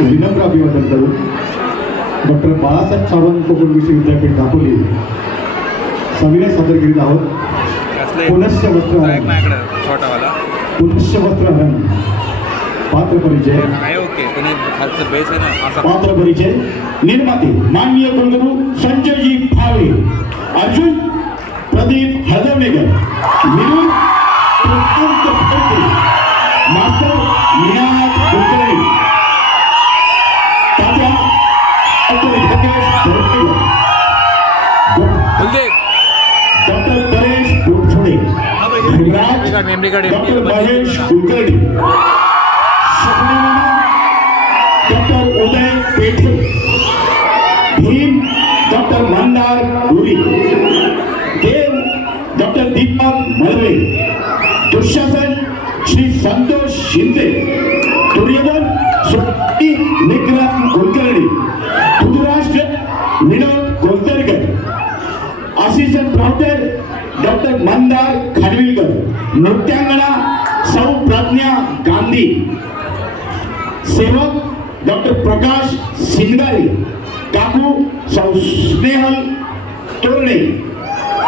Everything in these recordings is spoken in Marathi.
विनम्र अभिवादन करून डॉक्टर बाळासाहेब सावंत कोकण विश्वविद्यापीठ दापोली सविनय सादर करीत आहोत. पुनश्च वस्त्रहरण पात्र परिचय. पात्र परिचय निर्माते माननीय कुलगुरू Sanjayji Bhave, Arjun Pradeep Haldavanekar, Milind master Ninad Kulkarni, Tatya doctor Paresh Godchhode, doctor Mahesh Kulkarni, doctor Uday Pethe, Bhim doctor Mandar Guri, देव डॉक्टर दीपक मळवे, दुःशासन श्री संतोष शिंदे, दुर्योधन सुट्टी Vikram Kulkarni, Dhritarashtra Vinod Koltarkar, assistant professor doctor Mandar Khanvilkar, नृत्यांगना सौ प्रज्ञा गांधी, सेवक डॉक्टर प्रकाश सिंगारे, काकू सौ स्नेहल तोरणे,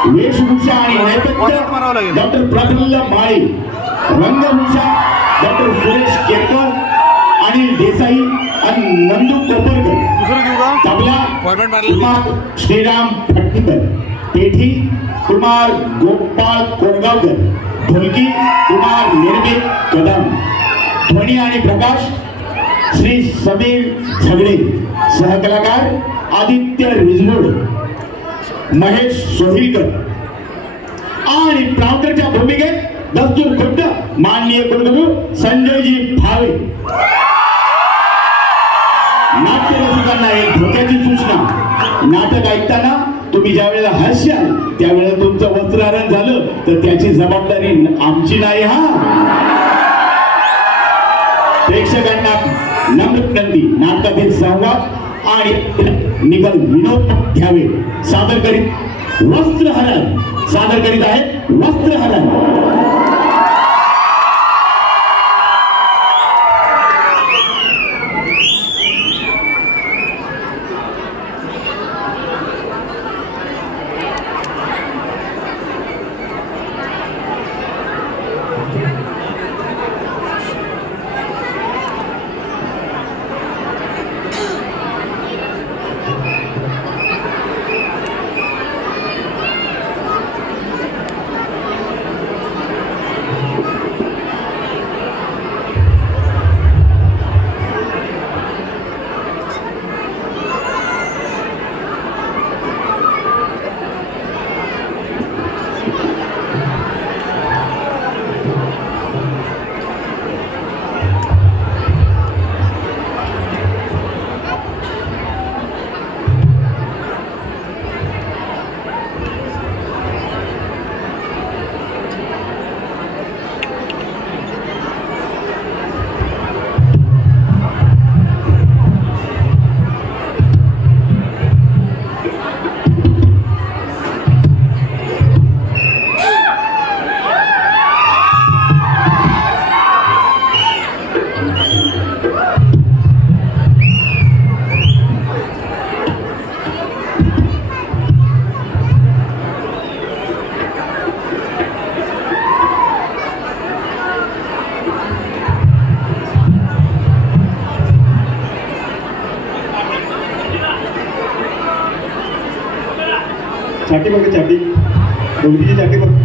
वेशभूषा आणि नैपथ्य डॉक्टर प्रफुल्ल माळी, रंगभूषा डॉक्टर सुरेश केरकर, अनिल देसाई आणि नंदू कोपरकर, तबला कुमार श्रीराम फटणीकर, पेठी कुमार गोपाळ कोरगावकर, ढोलकी कुमार निर्मित कदम, ध्वनी आणि प्रकाश श्री समीर झगडे, सहकलाकार आदित्य रिजमोड, महेश सोहिलकर आणि प्रावकरच्या भूमिकेत दस्तूर खुद्द माननीय कुलगुरू संजयजी भावे. नाट्य रसिकांना एक धोक्याची सूचना, नाटक ऐकताना तुम्ही ज्या वेळेला हसाल त्यावेळेला तुमचं वस्त्रहरण झालं तर त्याची जबाबदारी आमची नाही. हा, प्रेक्षकांना नम्र विनंती, नाटकातील संवाद आणि निकल विनोद घ्यावे. सादर करीत वस्त्रहरण सादर करीत आहे वस्त्रहरण. चाटी बघा, चाटी दोघीची चाटी बघ.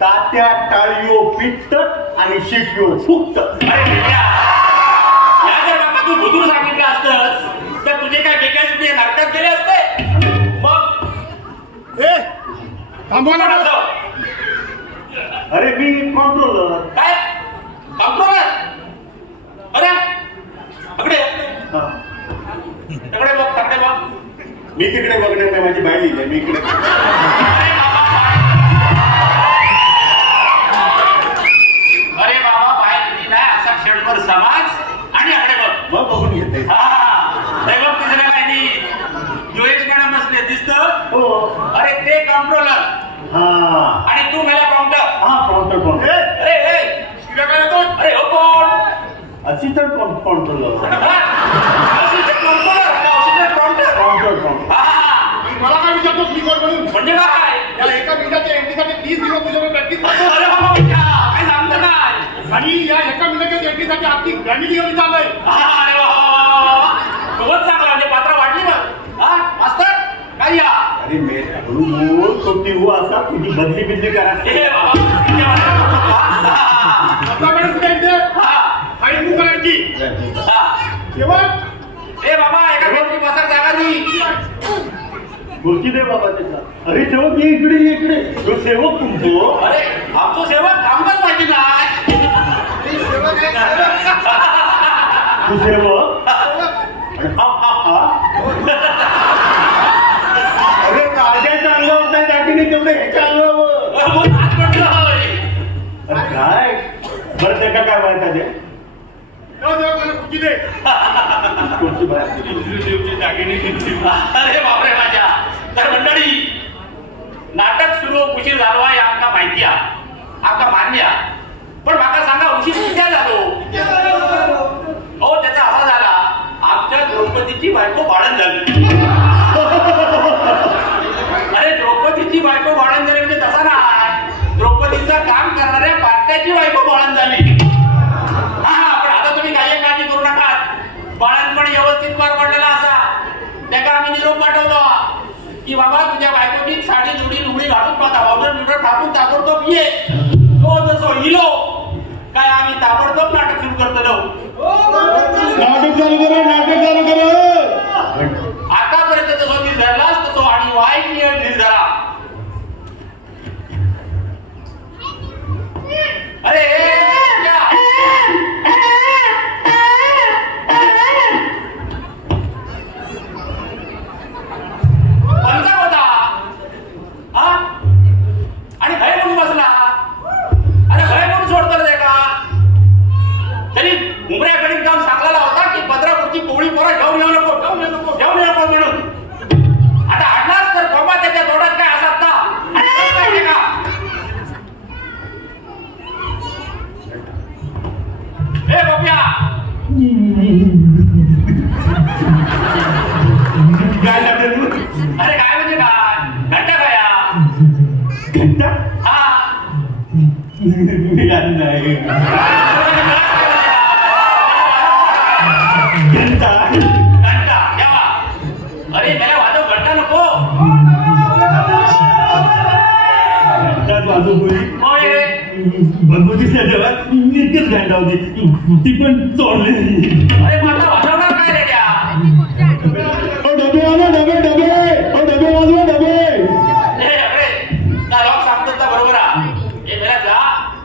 तात्या टाळियो पिटत आणि शिटयो फुकत. या जर बाबा तू बुजून सांगितलं असतंस तर तुझे काय बेकायदेशीर नाटकात गेले असते. मग थांबवा ना. अरे मी कंट्रोलर. काय कंट्रोलर? अरे अकडे तकडे बघ तकडे बघ. मी तिकडे बघणार नाही, माझी बाई लिहिली मी इकडे. अरे बाबा बाय तुझी नाही असा खेळकर समाज आणि अकडे बघ. मग बघून घेते. बघ तिसऱ्या लाईनी योगेश मॅडम नसले दिसत. हो. अरे ते कंट्रोलर आणि तू मला प्रॉम्प्टर. प्रॉम्प्टर. अरे शिव्या काय कोण? अरे हो कोण? Assistant controller. मला काय विचारतोस मी कोण म्हणून? म्हणजे काय? या एका मिनिटाच्या एंट्रीसाठी 30 दिवस तुझ्याकडे प्रॅक्टिस करतो. अरे बाबा काय सांगतो काय? आणि या एका मिनिटाच्या एंट्रीसाठी आपली ग्रँडी घेऊन चाललंय. अरे बाबा खूपच चांगला म्हणजे पात्र वाटली मग. हा मास्तर काय या? अरे मेरे तो टिहू असा तुझी बदली बिदली करा. ए बाबा मॅडम कुठे येते? फाईट बुक करायची. शेवट. ए बाबा एका गोष्टी बसायला जागा नाही. गोष्टी दे बाबा त्याचा. अरे सेवक ये इकडे तो सेवक तुमचो. अरे आमचं सेवक आमचाच माहिती नाही. तू सेवक. अरे राजाच्या अंगावर नाही दाखिने तेवढे ह्याच्या अंगावर. अरे काय बरं ते काय माहिती आहे अरे बापरे माझ्या. तर मंडळी नाटक सुरू उशीर झालो आहे आमका माहिती आहे, आमका मान्य. पण माका सांगा त्याची बायको बाळण झाली. हा पण आता तुम्ही काही काळजी करू नका. बाळण पण व्यवस्थित पार पडलेला असा. त्याला आम्ही निरोप पाठवलो की बाबा तुझ्या बायकोची साडी जुडी लुगडी घालून पावडर बिवडर टाकून ताबडतोब ये. तो जसो इलो काय आम्ही ताबडतोब नाटक सुरू करतो. नाटक चालू करा, नाटक चालू करा. आतापर्यंत जसो निर्धारलास तसो आणि वाईट निर्धारा. अरे पंचा होता हा आणि भय म्हणून बसला. अरे भय म्हणून सोडतो रे का. तरी उमऱ्याकडे जाऊन सांगलेला होता की पत्रापुरती कोवळी पोरा घेऊन येऊ नको, घेऊन येऊ नको, घेऊन येऊ नको म्हणून. आता आणलाच तर बाबा त्याच्या तोंडात काय असतात ना का. ए बाप्या काय लागलं? अरे काय म्हणजे काय घंटा काय घंटा हा मिळालं नाही. घंटा घंटा ठेवा. अरे मला वाजव घंटा नको. घंटाच वाजू बोली होय भगवतीच्या देवात इतकीच घंटा होती, ती पण चोरली. अरे मला वाजवणार काय रे त्या. डबे वाजवा, डबे डबे, डबे वाजवा, डबे. अरे त्या लोक सांगतात ना बरोबर आहे. हे मेला जा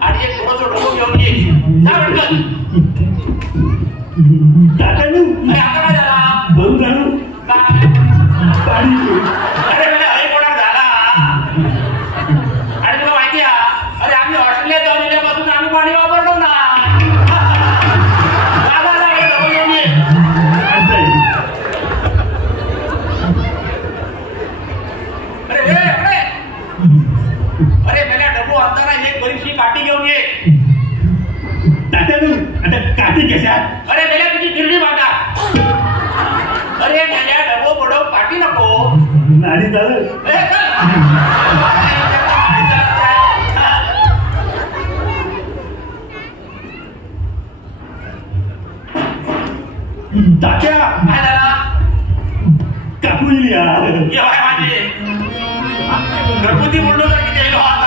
आणि एक थोडंसं डोकं घेऊन ये. जा पटकन. टाकायला अरे आता काय झाला. भरून आणू काय पाणी. अरे मला हरी मोठा झाला. आणि तुला माहिती आहे अरे आम्ही ऑस्ट्रेलियात जाऊन येण्यापासून आम्ही पाणी वापरलो ना. अरे मेल्या डबू आणताना एक बरीचशी काठी घेऊन ये. टाकायला आता काठी कशात. अरे मेल्या तुझी गिरणी बांधा. अरे मेल्या डबो बडो काठी नको. नाडी झालं. ए, चल. टाक्या काय झाला काकू येईल यार. ये बाय माझे घरगुती बोललो तर किती येईल आता.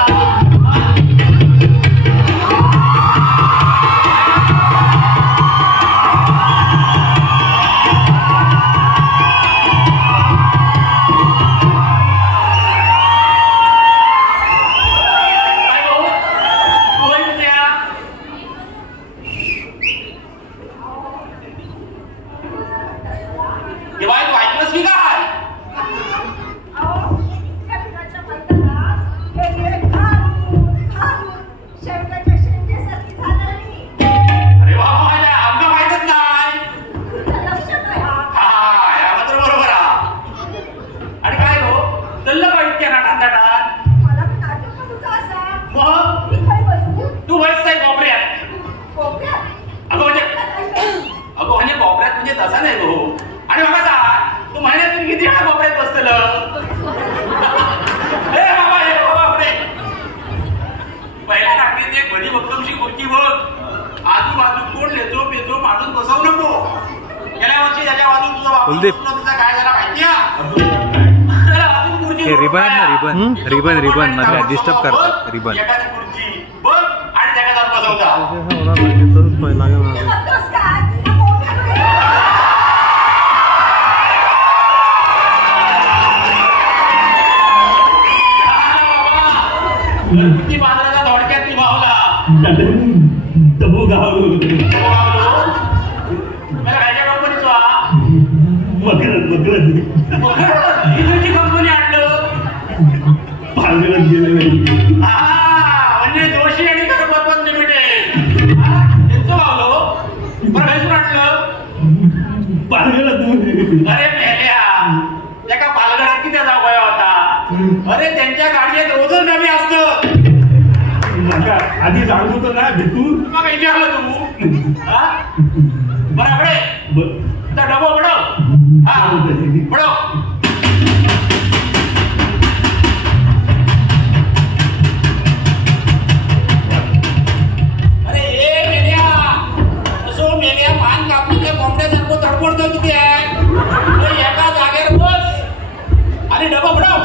रिबन मधल्या डिस्टर्ब करतात. रिबन घरगुती बाजाराचा थोडक्यात निभावला. तबू गाव मला खायच्या कंपनीचा मकरत इथूची कंपनी आणलं. पालगडत गेले नाही. म्हणजे जोशी आणि करपत लिमिटेड त्यांचं वावलो बरं आणलं. पालगडत अरे मेल्या त्या का पालघरात किती जाऊ गया होता. अरे त्यांच्या गाडीत रोजच नवी असतं. आधी सांगू तर ना भेटू मग विचारलं तू बरोबर डबो बडव हा बडव. म्हणजे किती आहे? तर एका जागेवर बस आणि डबा बुडव.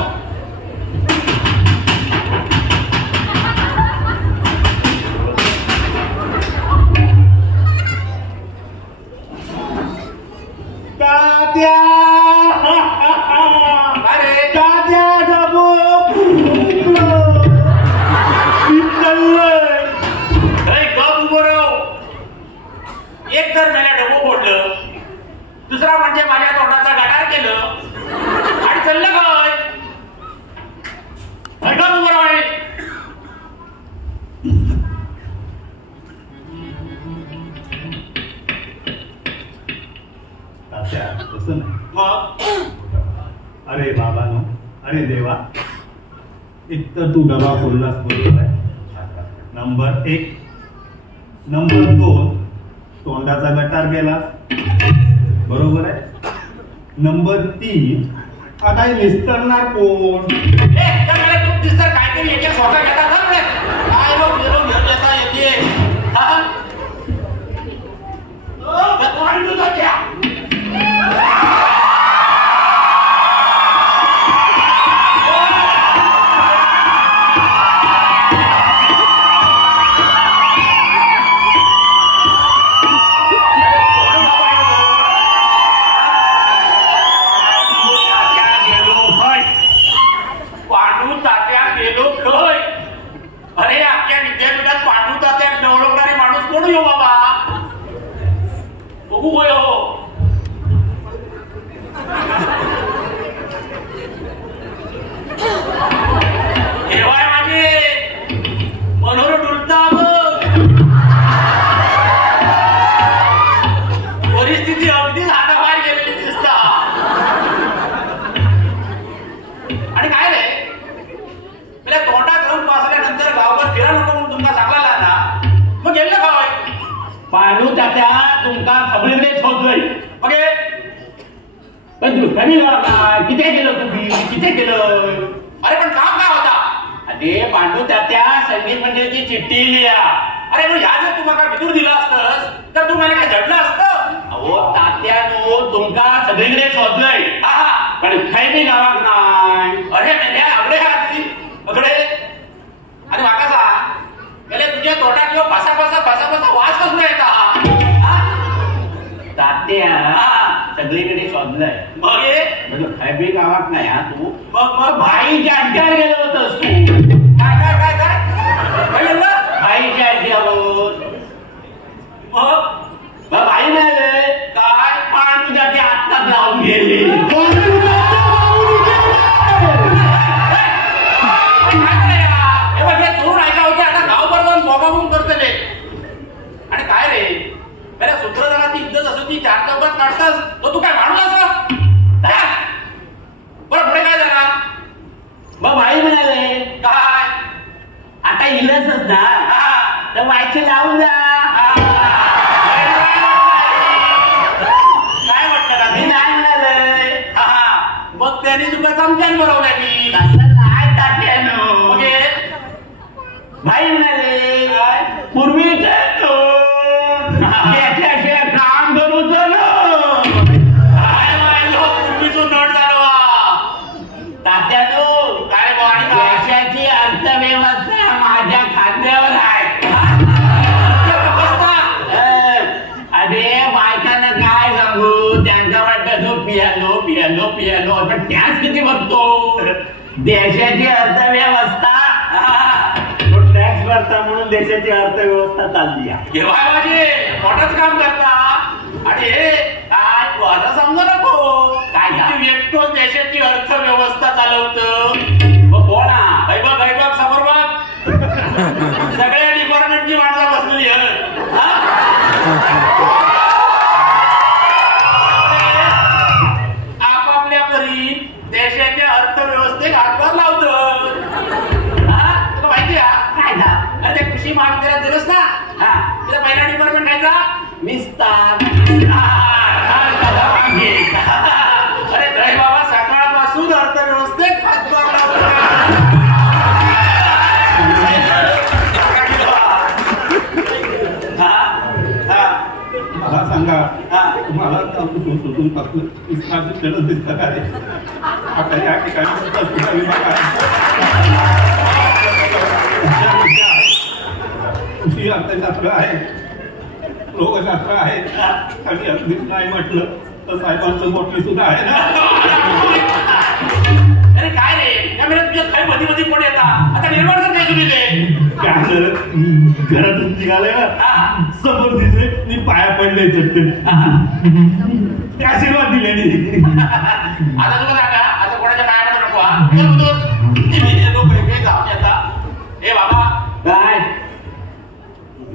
तात्या अरे तात्या डबो एक तर मला डबो फोडलं, दुसरा म्हणजे माझ्या तोंडाचा गटार केलं आणि चाललं काय बरोबर आहे. तात्या तसं नाही. मग अरे बाबानो, अरे देवा, एक तर तू डबा फोडलास बरोबर आहे. नंबर 1. नंबर 2, तोंडाचा गटार गेला बरोबर आहे. नंबर 3, आता हे निस्तरणार कोण? मला खूप दिसतं काहीतरी याच्या स्वतः घेतात ना रे. काय बघ घेऊन घेऊन येता येते. अरे आपल्या विद्यापीठात पांडू तात्या ओळखणारे माणूस कोण हो बाबा? बघू होय हो. देवाय माझे मनोहर डुलता परिस्थिती अगदीच हाताबाहेर गेलेली दिसता. आणि काय रे तुला तोंडात घेऊन पासल्यानंतर गावभर फिरा नको म्हणून तुमका सांगायला ना, मग गेलं काय? पांडू तात्या तुमका सगळीकडे शोधलोय. ओके पण तू कमी किती गेलं तुम्ही किती गेलं? अरे पण काम काय होता? अरे पांडू तात्या संगीत मंडळाची चिठ्ठी लिहा. अरे मग ह्या जर तुम्हाला विदूर दिला असतस तर तुम्हाला काय जडलं असतं? अहो तात्यानो तुमका सगळीकडे शोधलोय पण काही बी गावात नाही. अरे मेल्या अगडे अगडे आणि वाका सांग गेले तुझ्या तोंडात किंवा पासा वास कसला येता? तात्या सगळीकडे शोधलंय मग काय बी गावात नाही. हा तू मग भाईच्या अड्ड्यावर गेलो होतस तू. काय भाईच्या अड्ड्यावर मग भाई नाही काय पांडू जाते आत्ताच लावून गेले. आणि काय रे मेरा सूत्रधाराची इज्जत असं ती 4 चौकात काढतास तो तू काय माणूस असं बरं पुढे काय झाला? मग भाई म्हणाले काय आता इलसच ना तर व्हायचे लावून जा. काय म्हटलं का मी नाही म्हणाले. मग त्याने तुला चमच्यान बरोवल्या मी असं नाही टाक्यानो. ओके भाई म्हणाले पूर्वीच काम करूच पूर्वीच नट झालो तात्यानो. काय देशाची अर्थव्यवस्था माझ्या खांद्यावर आहे. अरे बायकांना काय सांगू त्यांच्या वाटतं जो पियानो पियानो पियानो पण त्याच किती बघतो. देशाची अर्थव्यवस्था टॅक्स भरता म्हणून देशाची अर्थव्यवस्था चालली आहे. माझे मोठंच काम करता आणि हे काय तू असं समजा नको काय व्यक्तो देशाची अर्थव्यवस्था चालवतं. मग कोणा हैबग समोर बघ सगळ्या डिपार्टमेंटची माणसं बसलेली आपापल्या परी देशाच्या अर्थव्यवस्थेत हातभार लावतं. तुला माहिती आहे अरे कृषी महाविद्यालयात दिलंस ना तिला पहिला डिपार्टमेंट आहे का विस्तार. अरे दळे बाबा सकाळपासून अर्थव्यवस्थेत हातभार लावतो. मला सांगा हा. तुम्हाला सोडून टाकलं इस्लामची गरज दिसतं का रे? आता या ठिकाणी सुद्धा विभाग कृषी अर्थशास्त्र आहे, रोगशास्त्र आहे आणि अगदीच नाही म्हटलं तर साहेबांचं मोठी सुद्धा आहे ना. अरे काय रे या महिन्यात तुझ्यात काय मध्ये मध्ये कोण येतात आता निर्माण काय सुरू काय झालं घरातून निघाले ना समोर दिसले मी पाया पडले चटकन ते आशीर्वाद दिले आता तुला सांगा आता कोणाच्या पायाला नको हा चल तू लोक वेगळे जाऊन येतात. ए बाबा काय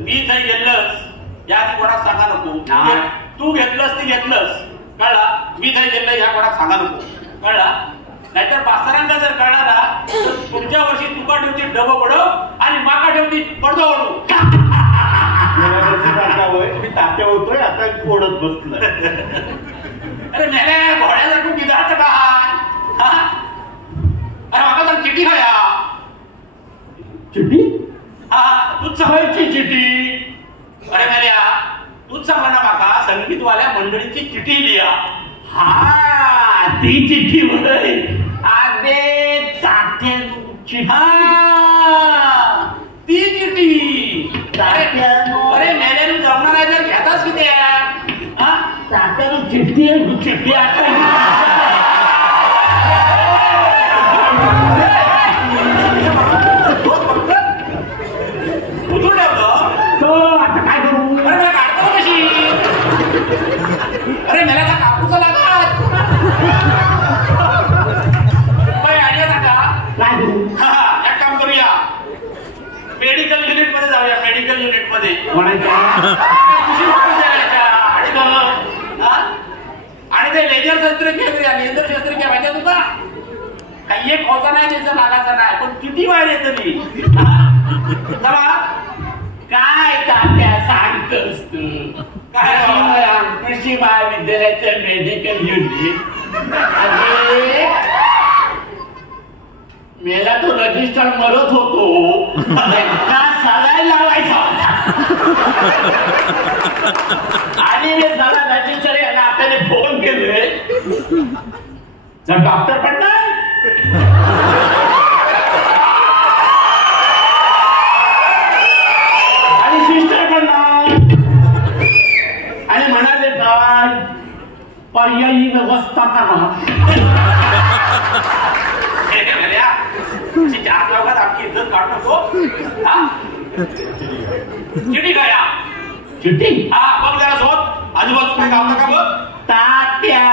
मी जर गेलंस या आधी कोणाक सांगा नको. तू घेतलंस ती घेतलंस कळला. मी जर गेलं या कोणाक सांगा नको कळला. नाहीतर पास्तरांना जर कळला ना तर पुढच्या वर्षी तुका ठेवती डबं पडव आणि माका ठेवती पडदो ओढू. मी तात्या होतोय आता ओढत बसलं. अरे मेले घोड्याला तू बिदाच का हा? अरे माका तर चिठी खाया चिठी हा तूच सांगायची चिठी. अरे मेल्या तूच सांगा ना माका संगीतवाल्या मंडळीची चिठी लिहा. हा ती चिठ्ठी वगैरे अरे चिठी ती चिठी. अरे मेल्याने जमणार आहे जर घेताच किती हा तात्यानं चिठ्ठी आहे चिठ्ठी उचलून ठेवलं. आता काय करू? अरे मला काढतो कशी. अरे मला का कापूचा लागत आयडिया सांगा. काय करू? एक काम करूया मेडिकल युनिट मध्ये जाऊया. मेडिकल युनिट मध्ये आणि ते लेजर शस्त्रक्रिया लेजर शस्त्रक्रिया माहिती तुका काही एक होता नाही त्याचं लागायचं नाही पण किती वायर येत तरी चला काय तात्या सांगतोस तू? काय कृषी महाविद्यालयाचं मेडिकल युनिट मेला तो रजिस्टर मरत होतो का सलाय लावायचा होता आणि मी सला रजिस्टर याला आपल्याला फोन केले तर डॉक्टर पण नाही आणि सिस्टर पण नाही आणि म्हणाले काय पर्यायी व्यवस्था करा. चार लोकात आमची इज्जत काढू नको. चिठी काय चिठ्ठी हा बघ जरा सोड आजूबाजू काय गावता का बघ. तात्या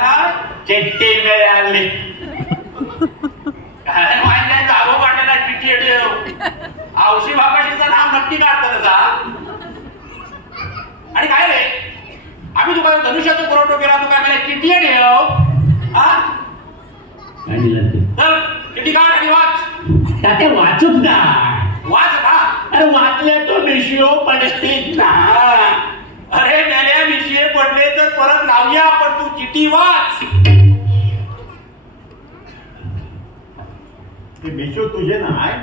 काय चिठ्ठी मिळाली. काय माहित नाही दारू काढलेला चिठी ठेव. औशी बाबाशीचं नाव नक्की काढतं त्याचा. आणि काय रे आम्ही तुका धनुष्याचा पुरवठा केला तू काय मला चिठी ठेव हा तर चिठी काढ आणि वाच. तात्या वाचत ना वाच का. अरे वाचल्या तो विषयो पडतील ना. अरे मेल्या विषय पडले तर परत लावूया आपण तू चिठी वाच. ते विषय तुझे नाही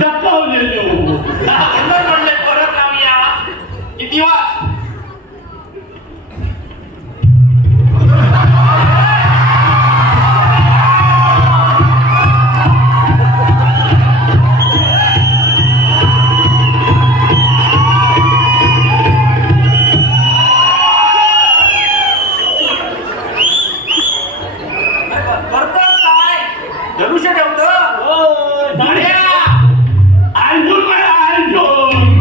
दखवलेलो पडले परत लावूया चिठी वाच. धनुष्य ठेवतो अर्जुन मला अर्जुन.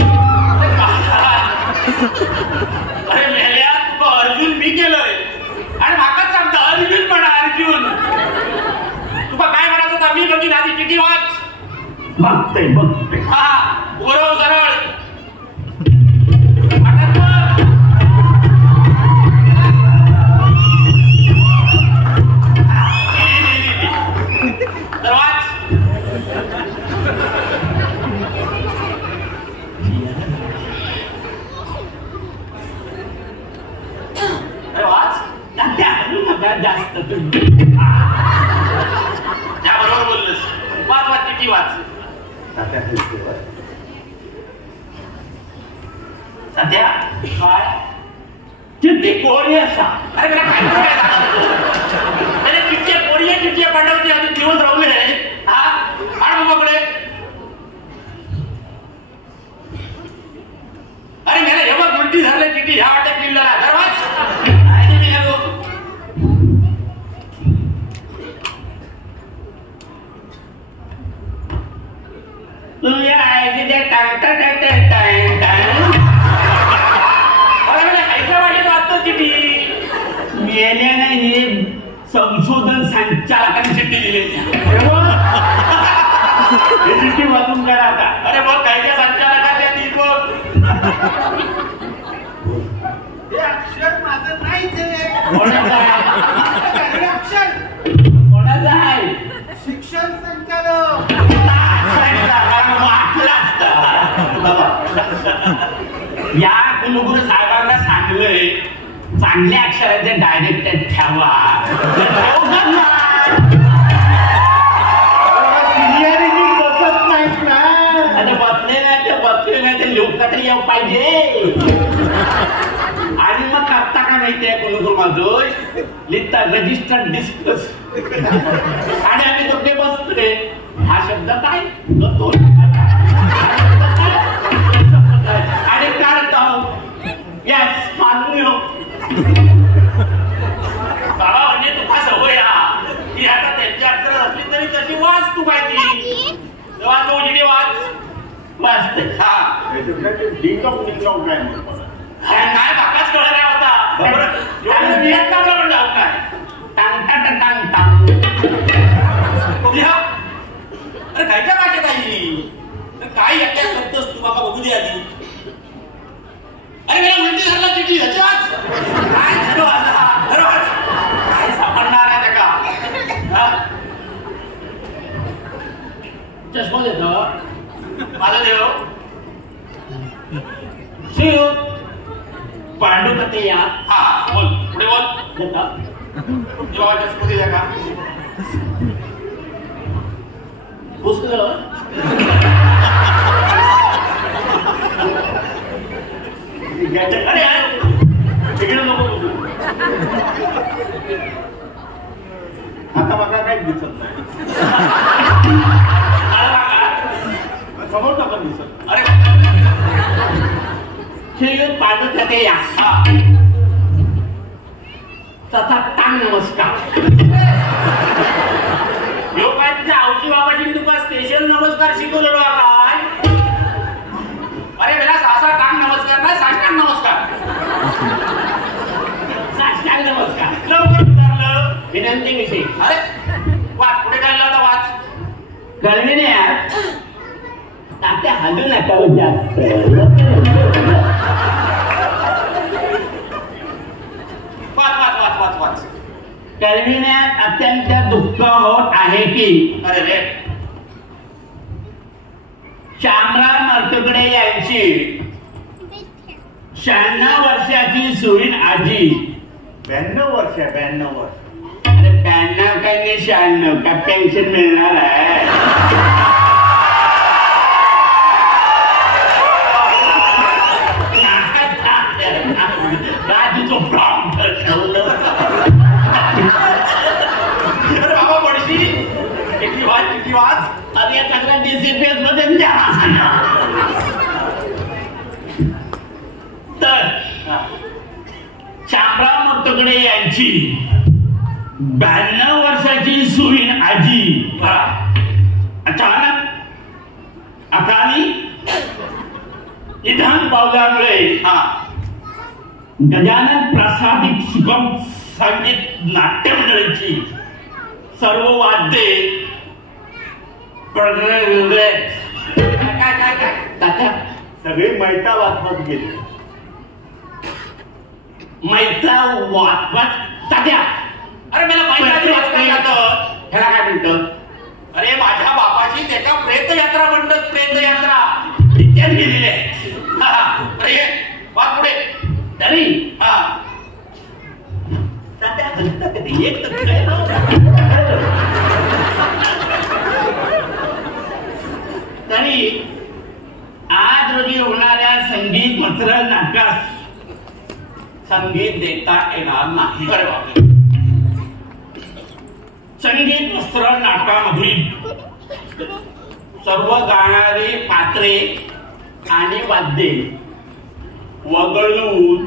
अरे मेल्या तुका अर्जुन मी केलंय आणि माकाच सांगता अर्जुन म्हणा अर्जुन. तुका काय म्हणायचं होता मी बघीन आधी चिठी वाच. बघते बघते हा बरोबर सरळ तर वाच. अरे वाच जास्त त्या बरोबर बोललंस वाच वाच चिठी वाच. तात्या सध्या काय चिठ्ठी कोरी असा अरे मला काय अरे चिठ्ठी पाठवते आधी दिवस राहून हा आणि मगकडे अरे मला हे बघ उलटी झाली चिठ्ठी ह्या वाटत किल्ल्याला दरवाज तुझ्या आईची ते टांगता हैदराबादेत वाचतो चिठी मेल्याने हे संशोधन संचालकांनी चिठ्ठी दिलेली हे चिठ्ठी वाचून करा आता. अरे मग कायच्या संचालकाच्या ती बघ हे अक्षर माझं नाहीच आहे. कोणाचं हे अक्षर आहे शिक्षण संचालक. या कुलगुरू साहेबांना सांगलंय चांगल्या अक्षराचे डायरेक्टर ठेवा सिनियरिटी बसत नाहीत ना. आता बसले नाही ते लोक येऊ पाहिजे. आणि मग करता का माहितीये कुलगुरू माझं लिहिता रजिस्टर डिस्कस आणि आम्ही दोघे बसतोय हा शब्द काय आणि काढतो यस मान्य बाबा म्हणजे तुका सवय ती आता त्यांच्या अक्षर असली तरी तशी वाच तू काय ती वाच उजडी वाचते हा काय बाकाच कळला होता वियतनामला पण जाऊ काय टांग टांग टांग टांग अरे खायच्या भाषेत आई काय एकट्या करतोस तू बाबा बघू दे आधी. अरे मला म्हणते झाला चिठी ह्याच्याच काय झालं आता काय सापडणार आहे का चष्मा देतो माझा देव शिव पांडुपती या हा बोल पुढे बोल देता जेव्हा चष्मा दिला का पुसलं अरे तिकडे नको आता बघा काहीच दिसत नाही. समोर पण दिसत. अरे शिव पांडुपती या तथा टांग नमस्कार यो काय तुझ्या आवशी बाबाजी तुका स्पेशल नमस्कार शिकवलेलो काय अरे मला सासा टांग नमस्कार नाही साष्टांग नमस्कार साष्टांग नमस्कार लवकर उतरलं विनंती विषयी अरे वाच पुढे काय आता वाच कळली नाही यार तात्या हलू नका जास्त वाच वाच वाच वाच वाच कळविण्यात अत्यंत दुःख होत आहे की अरे रे श्यामराव मर्तुकडे यांची 96 वर्षाची सुरीण आजी 92 वर्ष. अरे 92 काय नाही 96 का पेन्शन मिळणार आहे. राजूचं प्रॉम ठेवलं बाबा पडशी किती वाच अरे या सगळ्या डिसिप्लिन मध्ये तर श्यामराव मर्तुकडे यांची 92 वर्षाची सुरीण आजी अचानक अकाली निधन पावल्यामुळे गजानन प्रसादिक सुगम संगीत नाट्य मंडळीची सर्व वाद्ये सगळे मैता वाचवत गेले. मैत्रा वाचवत तात्या अरे मला मैत्राची वाचता येतं ह्याला काय म्हणतं अरे माझ्या बापाची त्याच्या प्रेतयात्रा म्हणतात प्रेतयात्रा इत्यात गेलेली आहे अरे वाच पुढे तरी हा एक तरी आज रोजी होणाऱ्या संगीत मात्र नाटकास संगीत देता येणार नाही. अरे बापरे. संगीत वस्त्र नाटकामधील सर्व गाणारी पात्रे आणि वाद्ये वगळून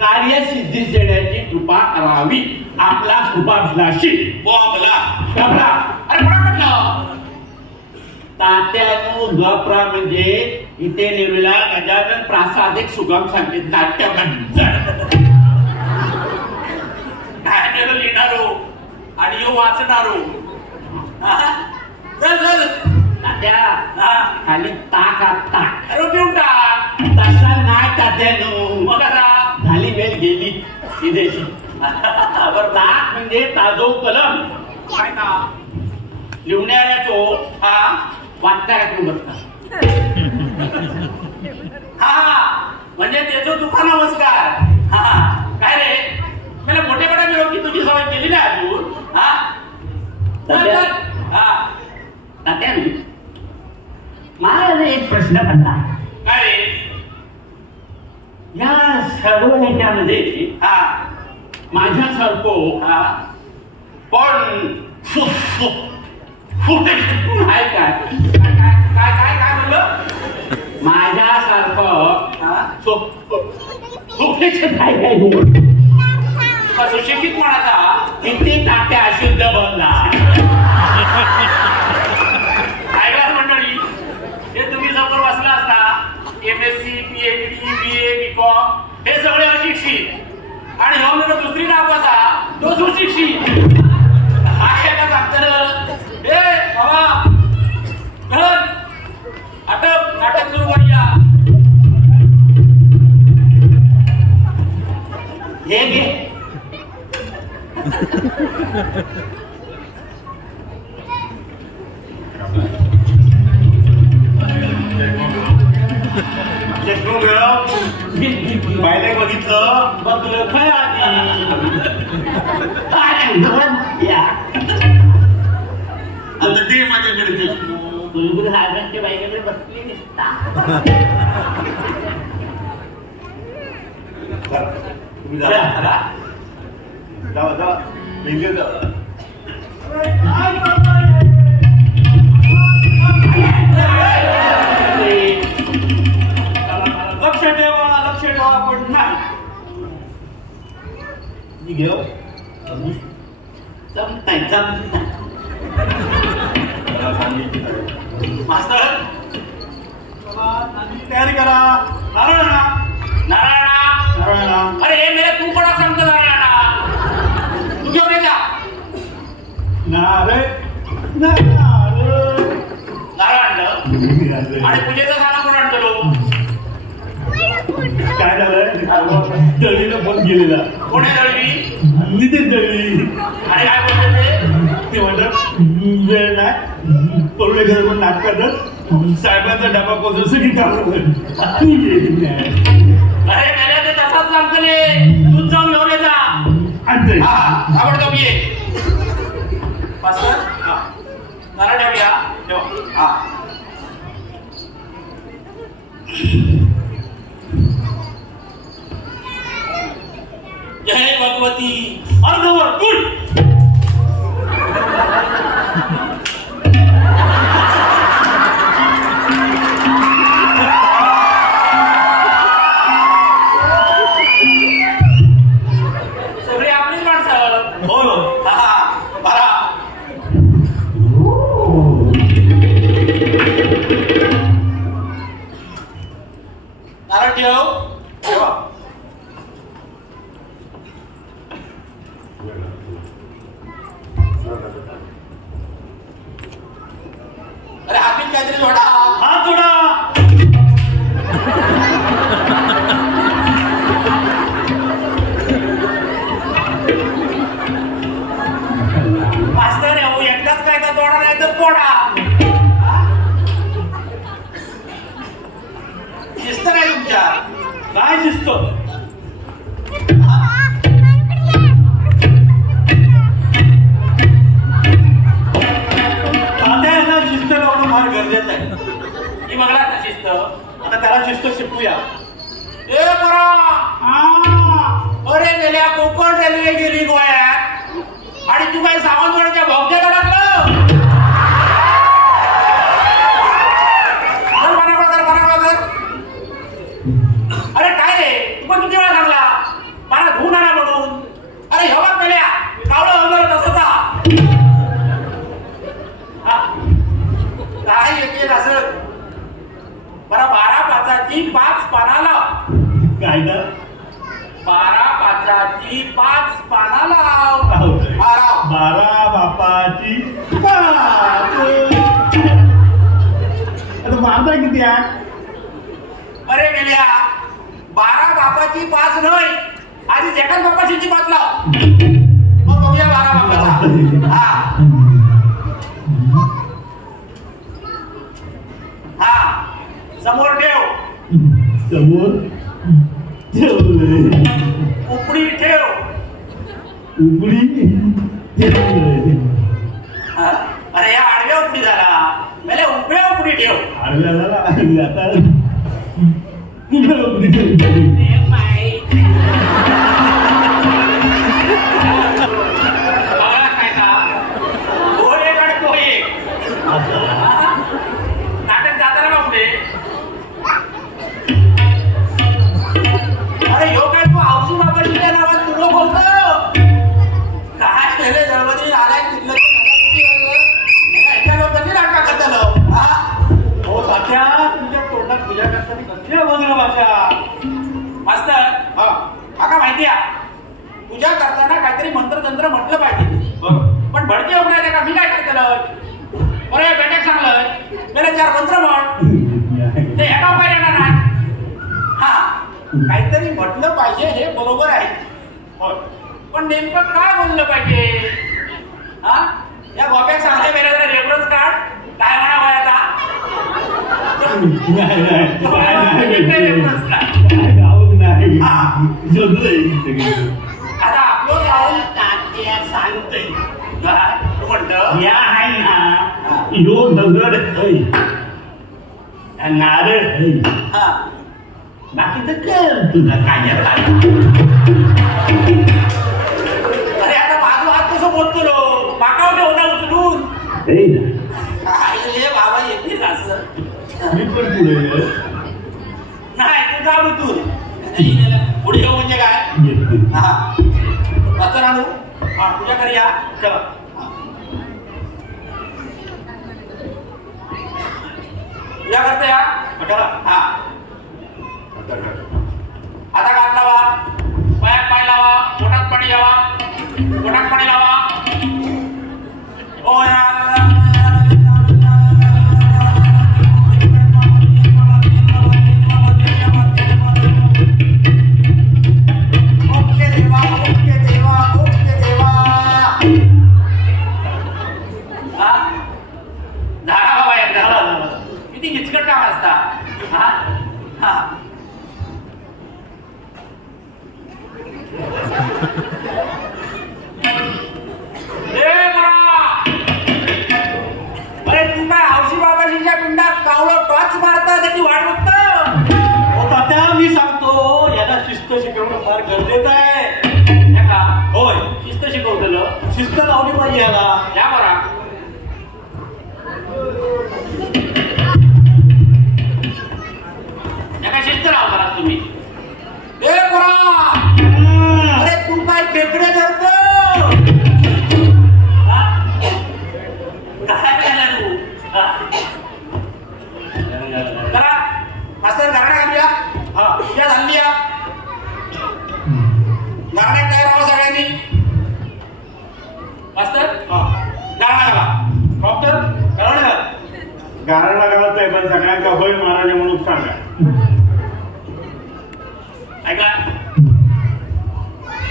कार्यसिद्धीस देण्याची कृपा करावी. आपला कृपाभिलाषी बोंबला गप्रा. अरे कोणा म्हटलं तात्यानु गप्रा म्हणजे इथे निर्मिला गजानन प्रासादिक सुगम संगीत नाट्य मंडळ. काय लिहिणारो आणि यो वाचणारो. चल तात्या खाली ताक ताक पिऊन टाक. तसा नाही तात्यानु मग आता झाली वेळ गेली विदेशी. ताक म्हणजे ताजो कलम काय ना लिवण्याऱ्याचो हा वाचणाऱ्याकडून बसता. हा म्हणजे त्याचं दुकान नमस्कार. हा काय रे मला मोठेपणा मिळव की तुझी सवय केली नाही अजून. हा तात्या मला एक प्रश्न पडला. काय रे या सर्व ह्याच्यामध्ये माझ्यासारखो पण काय काय काय काय काय म्हणलं माझ्यासारखं सुशिक्षित म्हणाचा किती तात्या अशुद्ध बनला. ऐकला मंडळी हे तुम्ही समोर वाचला असता MSc PhD BA BCom हे सगळे अशिक्षित आणि हो मी दुसरी नाव असा तो सुशिक्षित. काय सांगतं ए बाबा अटक नाटक सुरू व्हायला हे घे. पाहिलं बघितलं बघलं काय आता ते माझ्याकडे तुझी साहेबांच्या बाईकडे बसली दिसता. तुम्ही जावा जावा वेगळे जावा. लक्ष ठेवा पण नाही घेऊ जमताय मास्तर तयारी करा. नारायणा नारायणा नारायणा अरे हे मेरे तू कोणा सांगतो नारायणा तू घेऊन ये जा. नारायण आणि पूजेचा सारा कोण आणतो. काय झालं दळीला फोन केलेला. कोणी दळवी नितीन दळवी. आणि काय बोलतो ते म्हणतात वेळ नाही परुळे घर पण नाटकात साहेबांचा डबा कोण सगळी काढून तू ये. अरे मेल्या ते तसाच सांगतले तूच जाऊन घेऊन ये जा. आणतोय आवडतो मी मास्तर नारळ ठेवूया ठेवा. जय भगवती अर्धवर गुड. सगळी आपलीच माणसं. हो बरा नारळ ठेव ठेवा. अरे हातीत काहीतरी जोडा. हात जोडा. मास्तर हो एकदाच काय का जोडा नाही तर पोडा. शिस्त काय तुमच्या काय शिस्त. ही बघला ना शिस्त आता त्याला शिस्त शिकूया. ए बरा अरे गेल्या कोकण रेल्वे गेली गोव्यात आणि तू काय सावंतवाडीच्या भोगद्यात अडकलं. अरे काय रे तू पण किती वेळा सांगला मला धुवून आणा म्हणून. अरे हवा पेल्या कावळं हवलं तसंचा काय येते असं. बरा 12 पाचाची 5 पाना लाव. काय का 12 पाचाची 5 पाना लाव. 12 बापाची 5. आता मारता किती आहे. अरे गेल्या 12 बापाची 5 नाही आधी जगन बापाची 5 लाव. मग बघूया 12 बापाचा. हा समोर ठेव. समोर ठेवलंय. उपडी ठेव. उघडी ठेवलंय. अरे या आडव्या उपडी झाला मला उभ्या उपडी ठेव. आडव्या झाला आणि आता उघड्या उघडी ठेवली. बघा काय का गोल एक आणि तो एक. नाटक जाताना का पुढे. अरे ह्यो काय तू हौशी बाबाजीच्या नावात तुला बोलतो काय केलं गणपती आलाय तिथलं कधी नाटका करतलं. हो तात्या तुझ्या तोंडात पूजा करताना कशी अभद्र भाषा. मास्तर का माहिती आहे पूजा करताना काहीतरी मंत्रतंत्र म्हटलं पाहिजे. पण भडके उघडायचं का मी काय करतलं. अरे बेटे सांगलं त्याला 4 मंत्र म्हण ते एका काय येणार नाही. हा काहीतरी म्हटलं पाहिजे हे बरोबर आहे. पण नेमकं काय बोललं पाहिजे. हा या गोप्यात सांगते मेरे जरा रेफरन्स काढ काय म्हणा वय आता. रेफरन्स काढ. आता आपलं पाऊल तात्या सांगतोय म्हणतं या आहे ना यो दगड नारळ बाकीचं कर तुझं काय. अरे आता माझं हात कसं बोलतो लो पाकाव ठेव ना उचलून. बाबा येतील असं मी पण पुढे नाही तू जा तू पुढे येऊ म्हणजे काय. वाचन आणू तुझ्या घरी या चला. तुझ्या करता या म्हटलं. हा आता गात लावा पायात पाय लावा पोटात पाणी लावा पोटात पाणी लावा. ओ किती किचकट काम असता. अरे तू काय हौशी बाबाजीच्या पिंडात कावळं टॉच मारता त्याची वाट बघतो. तात्या मी सांगतो याला शिस्त शिकवणं फार गरजेचं आहे. होय शिस्त शिकवतलं शिस्त लावली पाहिजे याला. या बरा काय शिस्त लावता तुम्ही. ए बरा अरे तू काय खेकडे धरतो काय झालं तू. जरा मास्तर गारण्या घालूया. तुझ्या झाली या गारण्यात तयार राहा सगळ्यांनी. मास्तर गारणा घाला. डॉक्टर गारणा घाला. गारणा घालत आहे पण सगळ्यांचा होय महाराजा म्हणून सांगा. ऐका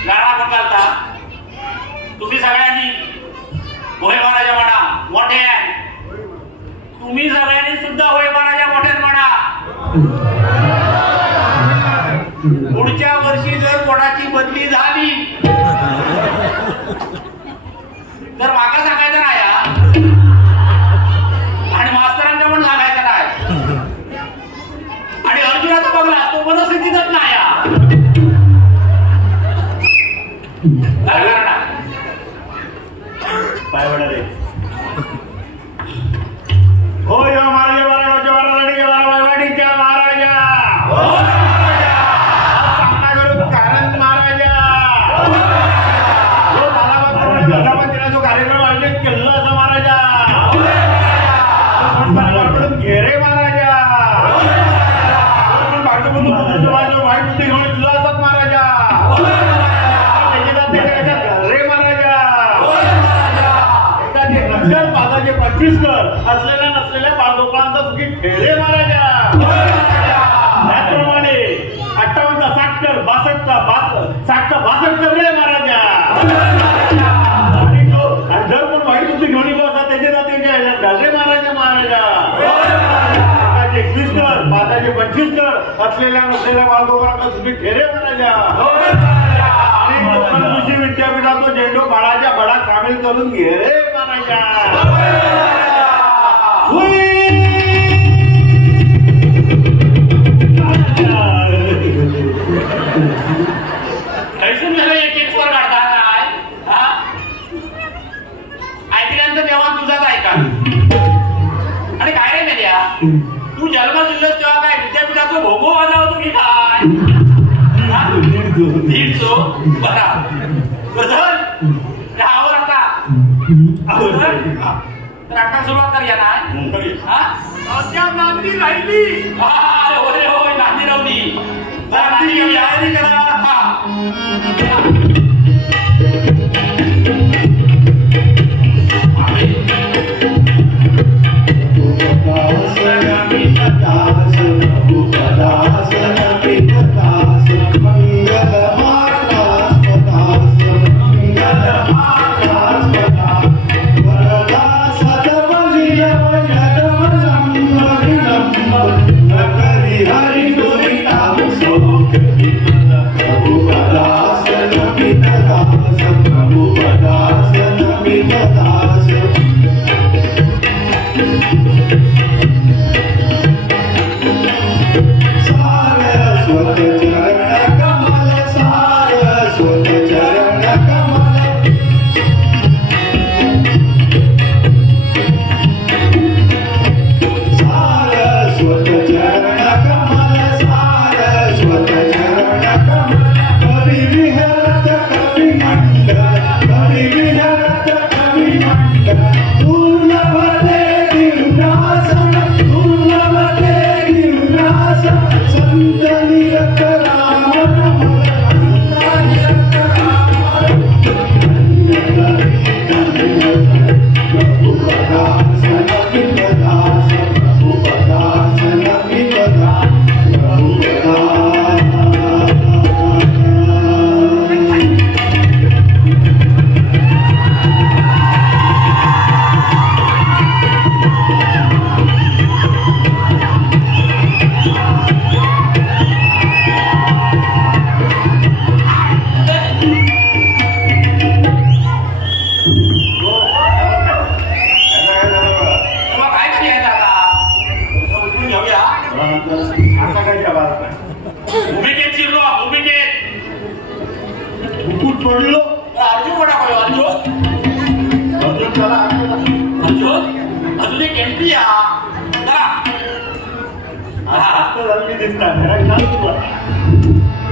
गारणा कोण घालता तुम्ही सगळ्यांनी होय महाराजा म्हणा मोठे. तुम्ही सगळ्यांनी सुद्धा होय महाराजा मोठ्यात म्हणा. पुढच्या वर्षी जर कोणाची बदली झाली तर मागा सांगायचं नाही आणि मास्तरांना पण सांगायचं नाही. वस्तुस्थितीतच नाही पाय वडाले हो यो महाराजा महाराजा वाडीच्या महाराजा सामना करू कारण महाराजा जो झाला जो कार्यक्रम आयोजित केला असा महाराजा घेरे महाराजा वाईट बुद्धी घेऊन तुला असत महाराजा घरे महाराजा एखादी नसेल पादाचे 25 कर असलेल्या नसलेल्या बाळगोपाळांचा तुझी ठेरे महाराजा त्याप्रमाणे 58 60 कर 62 कर रे महाराजा आणि जर कोण वाईट बुद्धी घेऊन येतो असा त्याचे घरे महाराजा महाराजा 21 कर पादाचे 25 कर असलेल्या नसलेल्या बाळगोपाळांचा तुझी ठेरे महाराजा कृषी विद्यापीठात झेंडू बाळाच्या बडात सामील करून घे रे महाराजा कैसून झालं एक एक स्वर काढता काय ऐकल्यानंतर तेव्हा तुझाच ऐका आणि काय रे मेल्या तू जन्म दिलंस तेव्हा काय विद्यापीठाचं भोगो आला होतो की काय नीटचो बघा गझल त्यावर आता तर आता सुरुवात करूया ना नांदी राहिली होय होय नांदी राहिली नांदी करा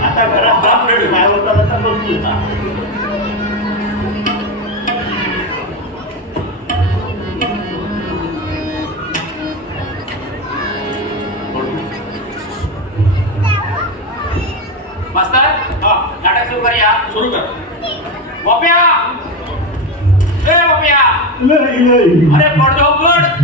आता घरात काय होता मास्तर नाटक सुरू करूया सुरू कर बाप्या ए बाप्या अरे पडदो पड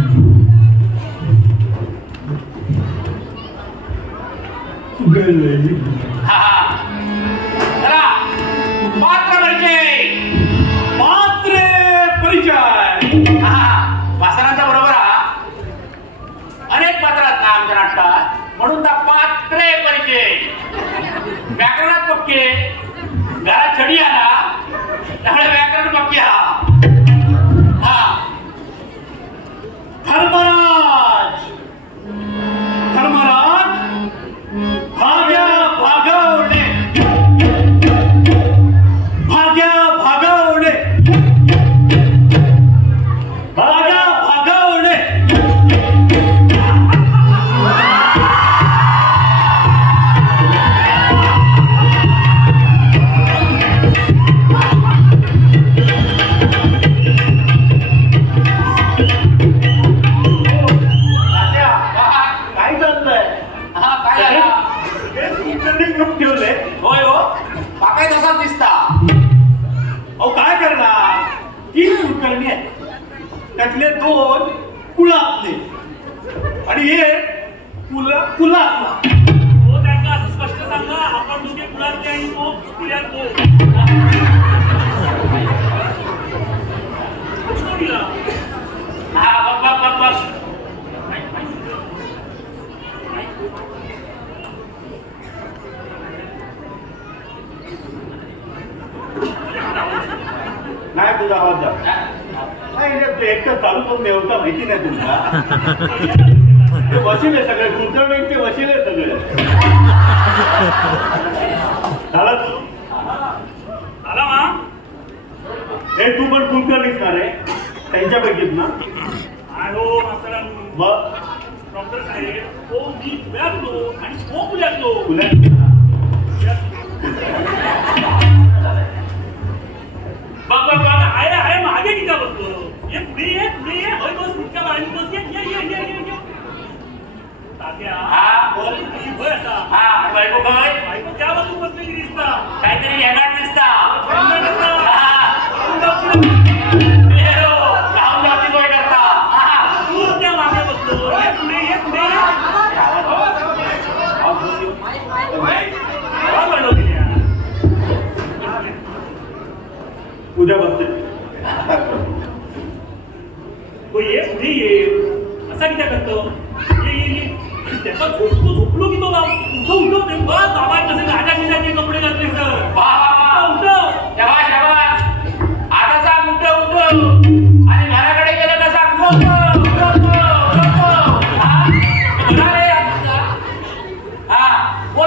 पात्र परिचय वासनांच्या बरोबर अनेक पात्र आहेत ना आमच्या नाटकात म्हणून त्या पात्रे परिचय व्याकरणात पक्के घरात छडी आला त्यामुळे व्याकरण पक्के धर्मराज भाग्या कुलकर्णी म्हणून ठेवलंय. होय हो काकाय तसाच दिसता. अहो काय करणार, 3 कुलकर्णी आहेत, त्यातले 2 कुळातले आणि 1 कुलातला. तो त्यांना असं स्पष्ट सांगा, आपण दुसरे कुळातले आणि तो पुण्यातलो. हा बस. नाही तुझा आवाज जा. नाही रे, एकटं चालू करून देवता माहिती नाही तुमचा. ते वशिले सगळे कुलकर्णींचे वशिले सगळे. झाला तू आला मा हे तू पण कुलकर्णीच ना रे, त्यांच्यापैकीच ना. हो मास्तरांनो, मग डॉक्टर साहेब, तो मी पुण्यातलो आणि तो पुण्यातलो. तुला बघ आहे मागे किती बसतो. ये पुढे ये होय बस इतक्या बाळांनी बस. ये तात्या हा बोल. होय असा हा बायको काय बायको त्या बाजू बसलेली दिसता. काहीतरी येणार दिसता. त्या मागे बसलो. ये पुढे उद्या बसते. ये पुढे ये असा किती करतो. ये त्याचा झोपलो की तो उठो बाबा कसे राजा शिजाचे कपडे घातले सर. आता सांग उठ आणि घराकडे गेलं तर सांग बोल.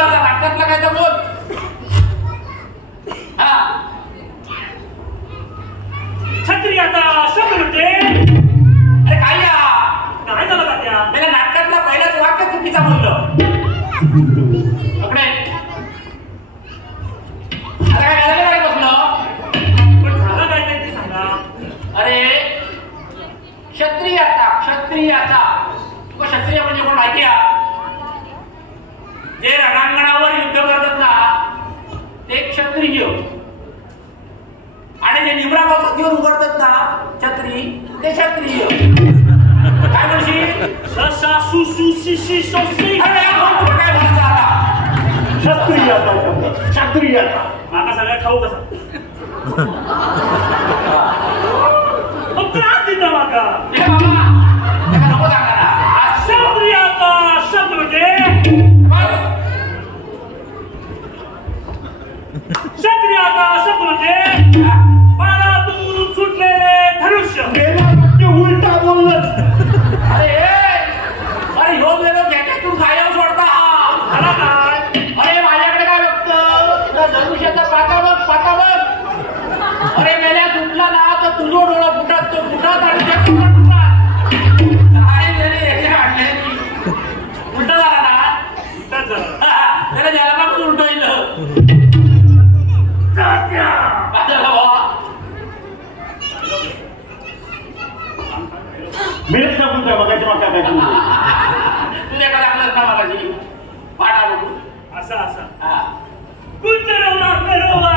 आता नाटकातला काय तर बोल. क्षत्रियाचा शब्द म्हणजे अरे काय काय झालं तात्या. मला नाटकातला पहिलाच वाक्य चुकीचा बोललं. आता काय गायला बसलं. पण झालं काय ते सांगा. अरे क्षत्रियाचा तुका क्षत्रिय म्हणजे कोण माहिती आहे. जे रणांगणावर युद्ध करतात ना ते क्षत्रिय, आणि जे निमराबाबत घेऊन उघडतात ना छत्री ते क्षत्रिय. काय म्हणशील. काय बोलतो आता. क्षत्रियाचा माका सगळ्या खाऊ कसा त्रास देता माका. हे बाबा त्याला नको सांगा ना. क्षत्रियाचा शब्द म्हणजे बाळातून सुटलेले धनुष्य. उलटा बोललं. अरे ह्यो गेलो जॅकेटून गायब सोडता. झाला काय. अरे माझ्याकडे काय बघतं. धनुष्याचा पाता बघ. अरे मेल्या सुटला ना तर तुझं डोळं फुटत तो फुटत आणि ते फुटत. काय जरी याच्या आणल्याने उलटा झाला ना. त्याला ज्याला ना उलट येईल. मिळत ना तुझ्या बघायच्या माका काय तुझ्या का लागलं ना बाबाजी पाडा बघू. असा कुंचरवा मेरवा.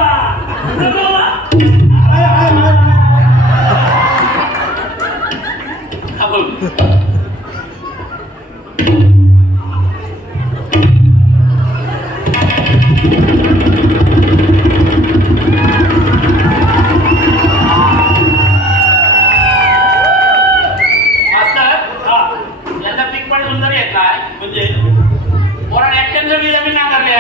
यांचा पीक पण सुंदर येत नाही. म्हणजे पोराने ऍक्शन जमी नाकारले.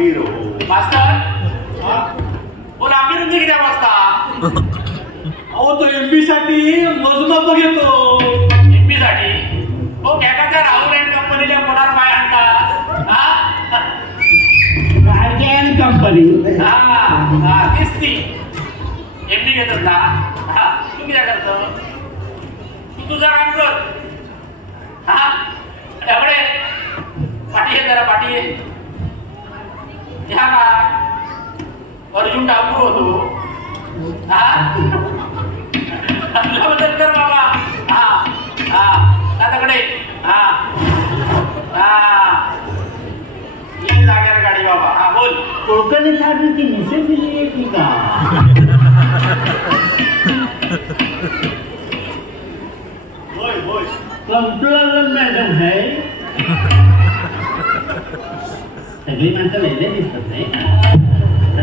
खातीर हो. मास्तर बोल आम्ही रुंदी किती वाजता अहो तो एमबी साठी मोजमाप घेतो. एमपी साठी हो एखाद्या राहुल अँड कंपनीच्या पोटात काय आणतात गार्डियन कंपनी तीच ती एमडी घेतात ना. तू किती करतो तू तुझं काम कर. त्यामुळे पाठी ये जरा पाठी ये. ह्या काय अर्जुन ठाकूर होतो. मदत कर बाबा. दादाकडे ये जाग्यावर गाडी बाबा. बोल कोकणी साडीची निषेध दिली आहे की का? होय होय कंट्रोलर मॅडम आहे. सगळी माणसं वेगळे दिसत नाही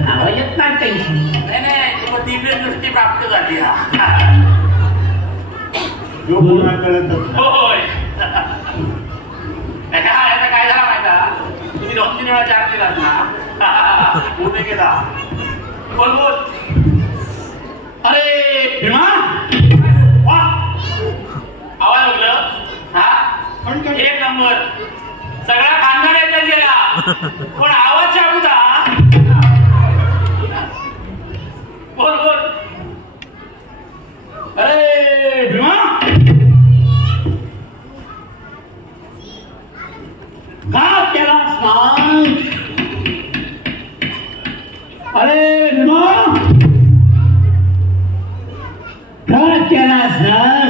नावा येत नाही टेन्शन. नाही तुला दिव्य दृष्टी प्राप्त झाली. जो कोणा कळतच नाही. होय याचा काय झाला माहिती तुम्ही 2-3 वेळा चार दिलात ना. उभे केला बोल बोल. अरे भीमा वा आवाज उगलं. एक नंबर सगळा खानदान याच्यात गेला पण आवाज शाबुदा. बोल बोल. अरे भीमा का केला स्नान? अरे भीमा का केला स्नान?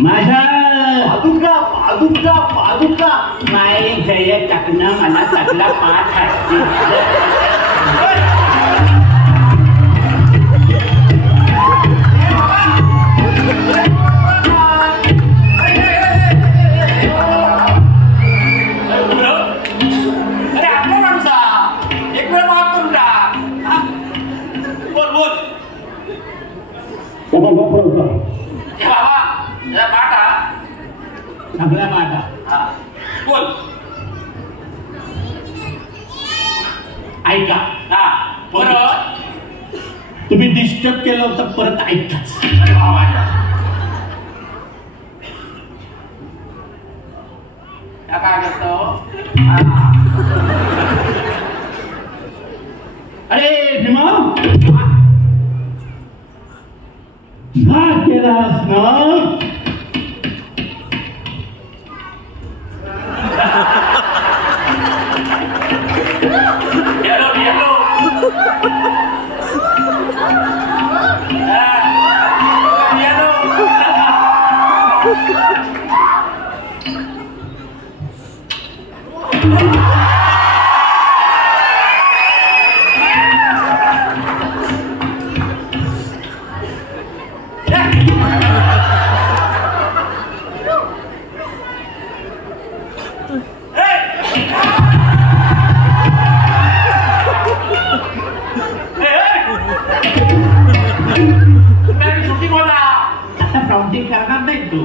माझ्या पादुका माई जय टाकणं मला सगळा पाठ आहे. अरे आपला माणूसा एक वेळ माफ करून टाक. बोल बोल. हे बाबा जरा पाठ सगळा पाठा. बोल. ऐका बरं. तुम्ही डिस्टर्ब केलं होतं परत ऐकाच. अरे बाबा काय करतो. अरे भीमा का केलास ना? Yellow yellow. शूटिंग होता आता काउंटिंग करणार नाही तू.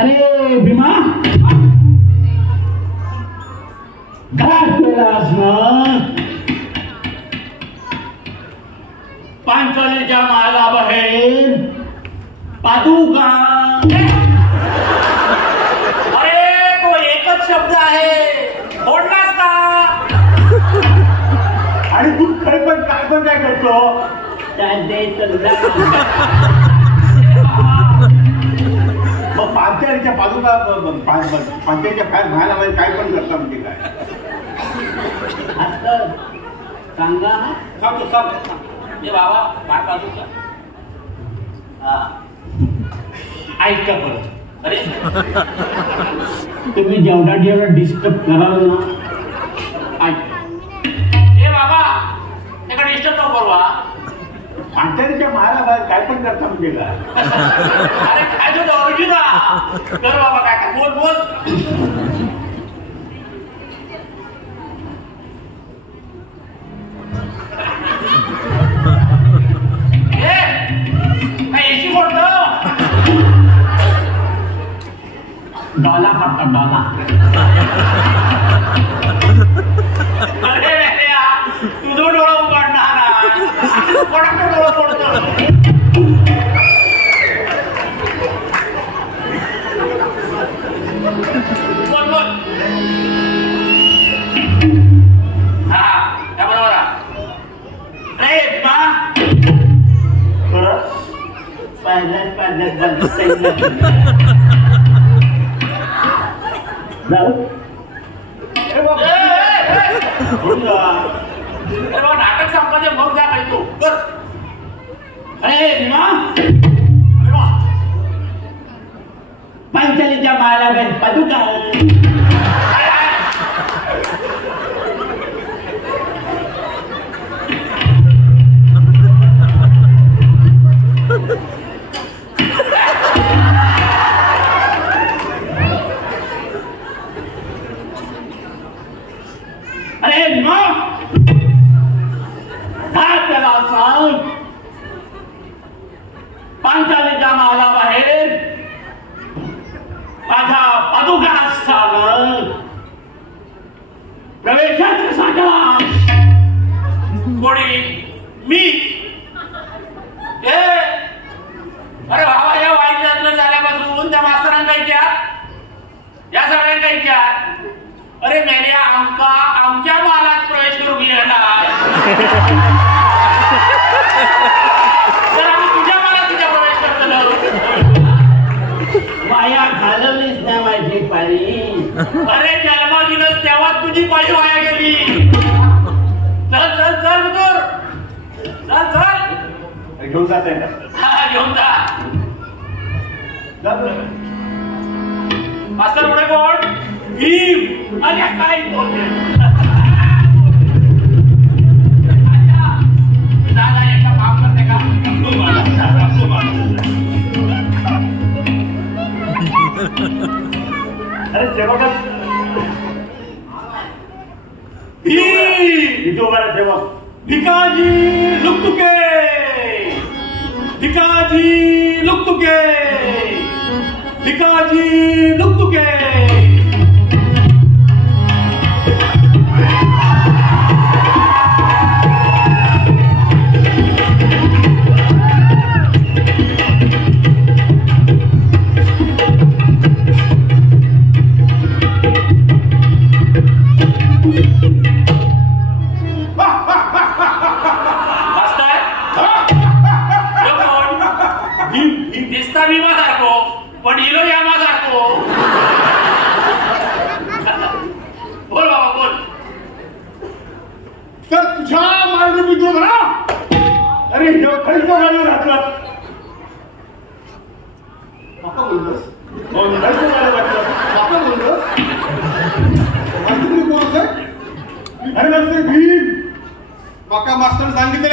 अरे भीमा का केलास ना? पांचालीच्या मालाबाहेर पादुका. अरे तो एकच शब्द आहे फोडलास का? आणि तू खरं पण काय करतो. मग पांचाळीच्या पादुका पांचाळीच्या बाहेर व्हायला पाहिजे काय पण करता म्हणजे काय सांगा सांगतो. ये बाबा काय पाहतो का. ऐका परत. अरे तुम्ही जेवढा डिस्टर्ब कराल ना ऐका. ए बाबा एका डिस्टर्ब नको करू. पांचाळीच्या मायला बाहेर काय पण करता म्हणजे काय. अरे काय तुझं ओळखीचा कर बाबा काय बोल बोल. काय एसी फोडतो. डॉला करता डॉला. अरे मेल्या, तुझं डोळं उघडणार ना, कोणाचं डोळं पडतं. बोल बोल. हा त्या बरोबर रे मा नाटक संपले मग जा काही तू कर. अरे भीमा, पंचालीच्या माला पदुका अरे त्याला सांग पांचालीच्या माला बाहेर माझ्या पदुकास सांग प्रवेशाचे सांगा. कोणी मी अरे भावा या वाईट लग्न झाल्यापासून त्या मास्तरांना विचार या सगळ्यांना विचार. अरे मेल्या आमच्या मालात प्रवेश करून घेणार तर आम्ही तुझ्या मालात तुझ्या प्रवेश करतो. वाया घालवलीच नाही माझी पाळी. अरे जन्मा दिलंस तेव्हा तुझी पाळी वाया गेली. चल चल चल उतर चल चल घेऊन जाते ना. हा घेऊन जा. मास्तर पुढे कोण भीम. अरे काय बोलते दादा एका काम करते का. अरे सेवक इथे उभा राहा सेवक. भिकाजी लुकतुके भिकाजी लुकतुके भिकाजी लुकतुके. दिसता भीमा सारखो पण हिरो यामा सारखो. बोल बाबा बोल. तर तुझ्या मार्ग मी तो ना. अरे खरीच गाडीवर घातला काका बोलतोस. काका बोलतोस. कोण अरे मास्तर भीम. काका मास्तर सांगितले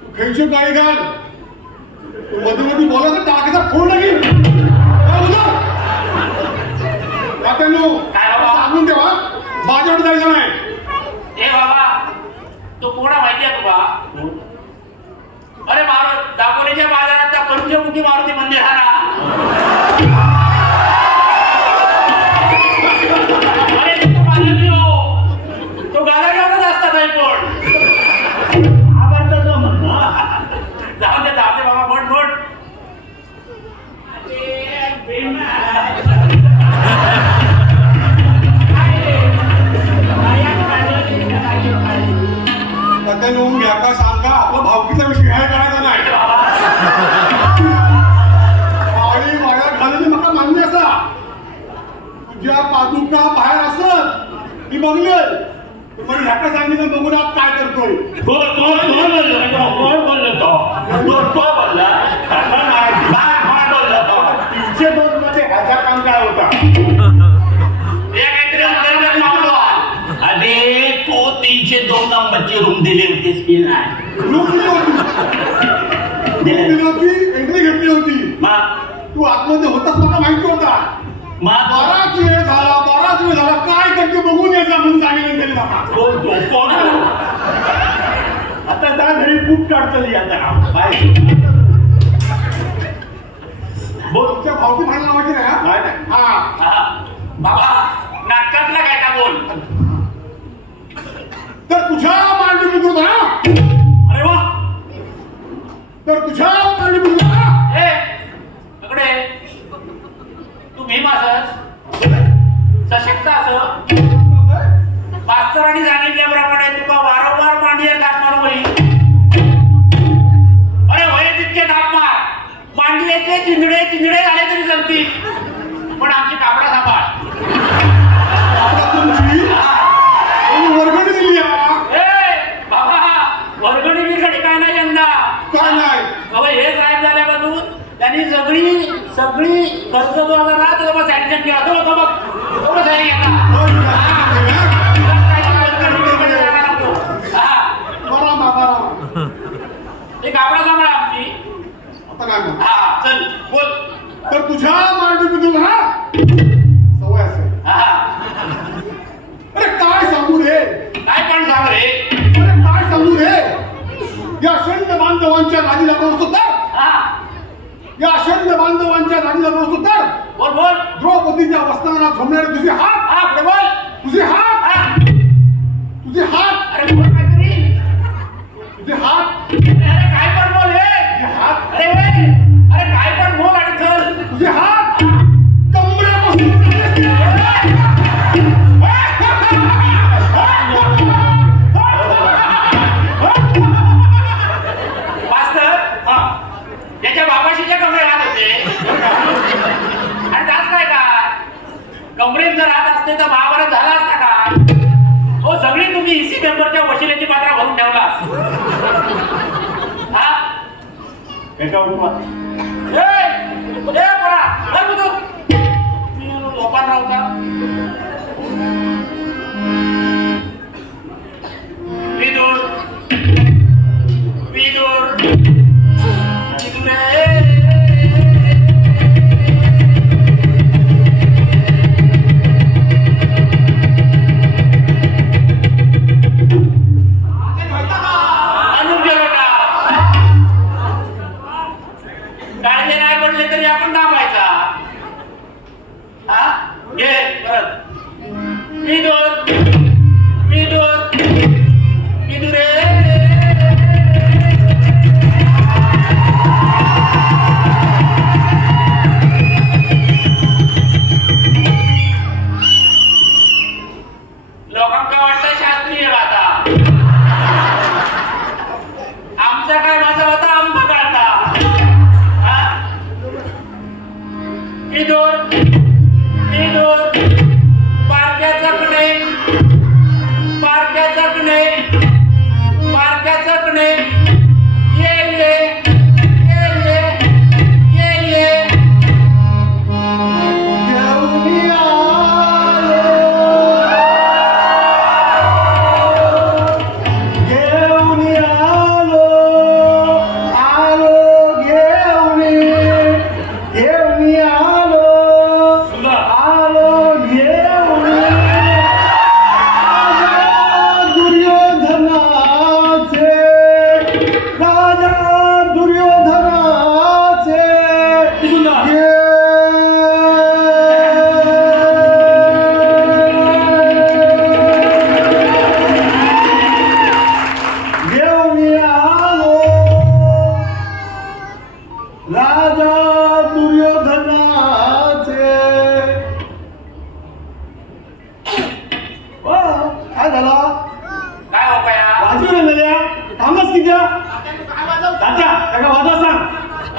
तू खैची गाडी घाल. मध्ये मध्ये बोलायचं टाकायचा फोन लागेल. सांगून देवा माझ्याकडे जायचं नाही. ए बाबा तो कोणा माहिती आहे तुला. अरे दापोलीच्या बाजारात त्या पंचमुखी मारुती मंदिर हा ना. अरे तू मालक हो तो गाला घेऊनच असतात नाही पण जाऊ दे बाबा बोट बोट. का सांगा आपला भावकीचा विषय काय करायचा नाही. आणि माझ्या घालून मला मान्य असा तुझ्या पादुका बाहेर असत ती बघले पण ह्याका सांगितलं बघून आज काय करतोय. तीनशे दोन मध्ये ह्याचा काम काय होता. अरे तो 302 नंबरची रूम दिली होतीस की नाही. रूम दिली होती एंट्री घेतली होती. तू आतमध्ये होतास मला माहिती होता. बराच वेळ झाला काय करते बघून यायचा म्हणून सांगितलं तरी मला. आता त्या घरी खूप काढतली आता तुमच्या भावकी भांडण लावायची नाही हा? नाही, नाही. हा बाबा नाटकातला काय का बोल. तर तुझ्या मांडीमध्ये ना अरे वा. तर तुझ्या मांडीमध्ये ना ए इकडे तू भीम असस सशक्त असं मास्तरांनी सांगितल्याप्रमाणे तुका वारंवार मांडीवर थाप मारू होईल. अरे वय तितके थाप मार. मांडीचे चिंधडे चिंधडे झाले तरी चालतील पण आमची कापडा सांभाळ. आता तुमची वर्गणी दिली हा. ए बाबा वर्गणी बिरगणी काय नाही यंदा. काय नाही बाबा हे साहेब झाल्यापासून त्यांनी सगळी सगळी खर्च जो होता ना तो बाबा सँक्शन केला. तो बघ थोडं साहेब घेतला. एक कापडा सांभाळ आमची. आता काय म्हणतो? हा चल बोल. तर तुझ्या मांडीमध्ये ना सवय असेल. हा अरे काय सांगू रे काय पण सांग रे. अरे काय सांगू रे या अशंत बांधवांच्या नादी लागलो असतो तर हा या अशंत बांधवांच्या नादी लागलो असतो तर बोल बोल. द्रौपदीच्या वस्त्रांना झोमणारे तुझे हात हा पुढे बोल. तुझे हात हा तुझे हात अरे बोल काहीतरी. तुझे हात अरे काय पण बोल हे. तुझे हात अरे काय पण बोल आणि चल. तुझे हात कमरेपासून मास्तर याच्या बाबाशीच्या कमरे राहत होते आणि त्यात काय काय कमरेत जर राहत असते तर महाभारत झाला असता का. हो सगळी तुम्ही इसी मेंबरच्या वशिलेची पात्रा भरून ठेवलास. हा एका उठवा. झोपान नव्हता. विदूर विदूर काढले नाही पडले तरी आपण दाबायचा. हा घे परत. विदूर विदूर विदुरे. लोकांना वाटतं शास्त्रीय गाता. आमचा काय माझा होता आंबा गाता. विदूर विदूर पारक्याचा कणे पारक्याचा कणे पारक्याचा कणे ये ये ये ये ये ये.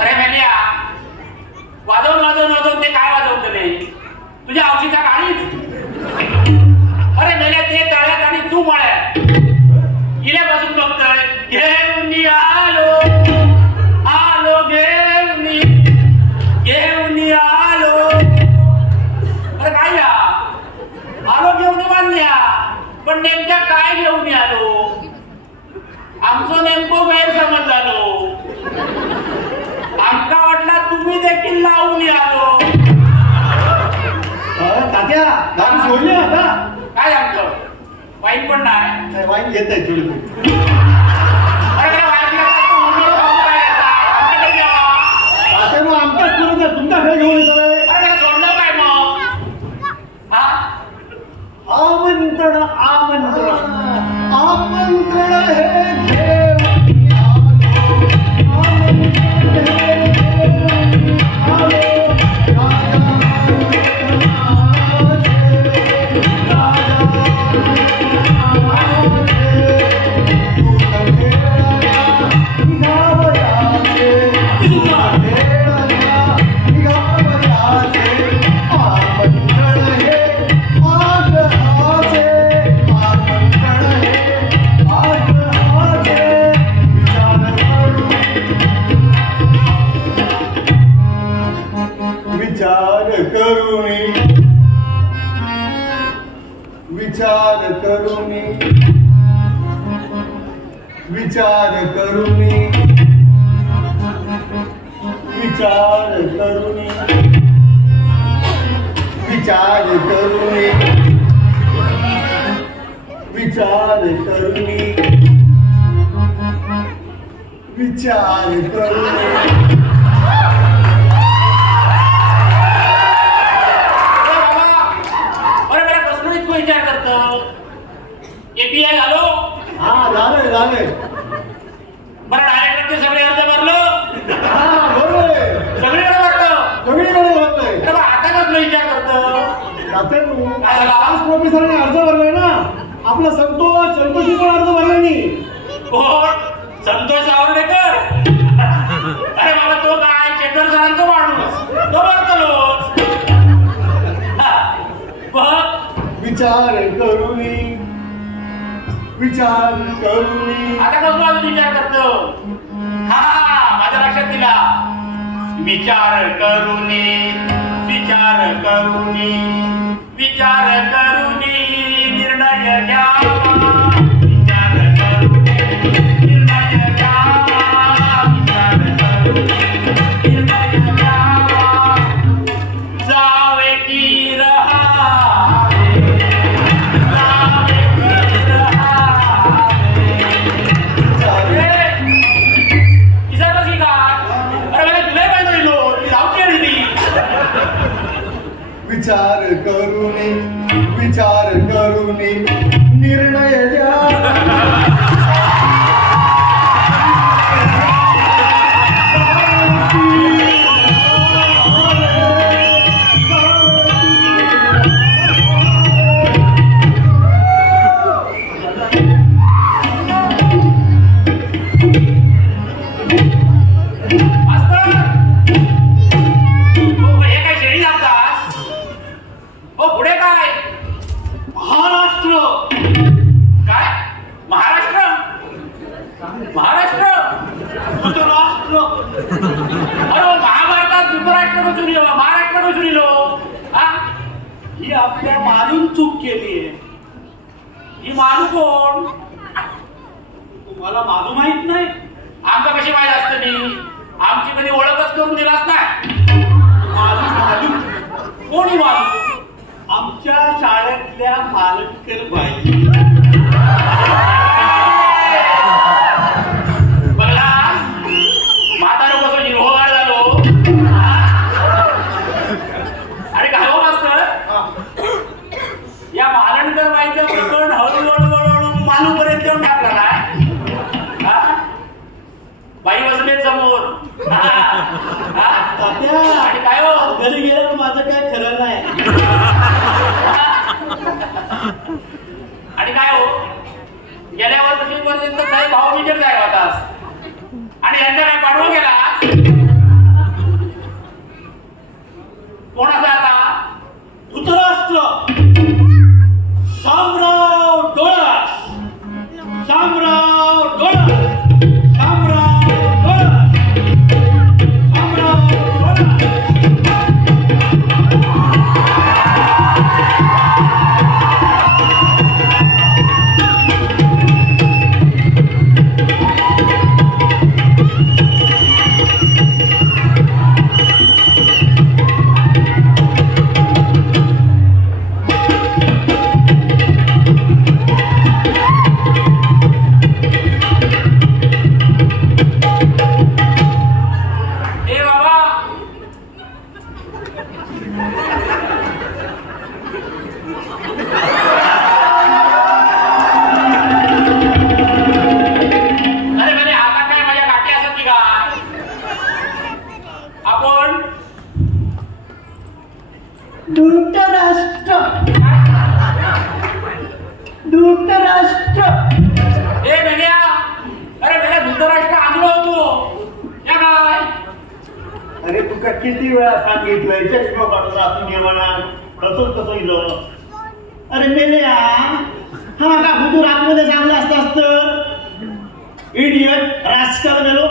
अरे मेल्या वाजवून ते काय वाजवत नाही तुझ्या आवशीचा गाडीच. अरे मेल्या ते तळ्यात आणि तू मळ्यात गेल्यापासून बघतोय. घेऊन आलो आलो घेऊन आलो. अरे काय या आलो घेऊन बांधल्या पण नेमक्या काय घेऊन आलो. आमचं नेमकं गैरसमज झालो. आमका वाटला तुम्ही देखील लावून आलो. तात्या गाडी सोडली आता काय आमचं वाईट पण नाही. वाईट घेत आहे थोडी. अरे वाईट तात्या मग आमचाच तुमचा विचार करुणी विचार करुणी विचार करुणी विचार करुणी विचार करुणी विचार करतो एपीआय झालो. हा झालंय बरं डायरेक्टरचे सगळे अर्ज भरलो. हा बरोबर सगळीकडे भरतो. सगळीकडे भरतोय. आता कसलं विचार करतो. प्रोफेसरने अर्ज भरलाय ना. आपला संतोषी पण अर्ज भरला नाही. कोण? संतोष आवडेकर. अरे बाबा तो काय शेखर सरांचा माणूस तो भरतो. विचार करुणी विचार करुणी. आता कसला विचार करतो. हा माझ्या लक्षात दिला. विचार करुणी विचार करुणी विचार करुणी निर्णय घ्यावा. विचार करुणी निर्णय घ्यावा. विचार करुणी निर्णय घ्यावा. जावे की विचार करुणी विचार करुणी निर्णय घ्या. आपल्या मालून चूक केली आहे. ही मालू कोण? तुम्हाला मालू माहित नाही? आमका कशी माहित असतं. मी आमची कधी ओळखच करून दिलाच नाही. मालू कोणी मालू? आमच्या शाळेतल्या मालकर बाई. बघला म्हातारा कसं हिरवगार झालो. आणि काय हो मास्तर या मालणकर बाईचं प्रकरण हळूहळू मालूपर्यंत येऊन टाकला नाही. बाई बसले समोर. आणि काय हो घरी गेलं माझं काय खरं नाही. आणि काय हो गेल्या वर्षीपर्यंत काही भाव मीटर जाय होतास आणि यांना काय पाडवा गेला. कोणाचा आता? धृतराष्ट्र शामराव डोळस. शामराव डोळस. शामराव डोळस. शामराव डोळस. धृतराष्ट्र. ए मेल्या, अरे मेल्या धृतराष्ट्र आणलो होतो या काय. अरे तुका किती वेळा सांगितलंय चष्मा काढून राहून ये म्हणा. कसं इलं. अरे मेल्या हा का भुतूर आतमध्ये चांगलं असतं इडियट रास्कल मेलो.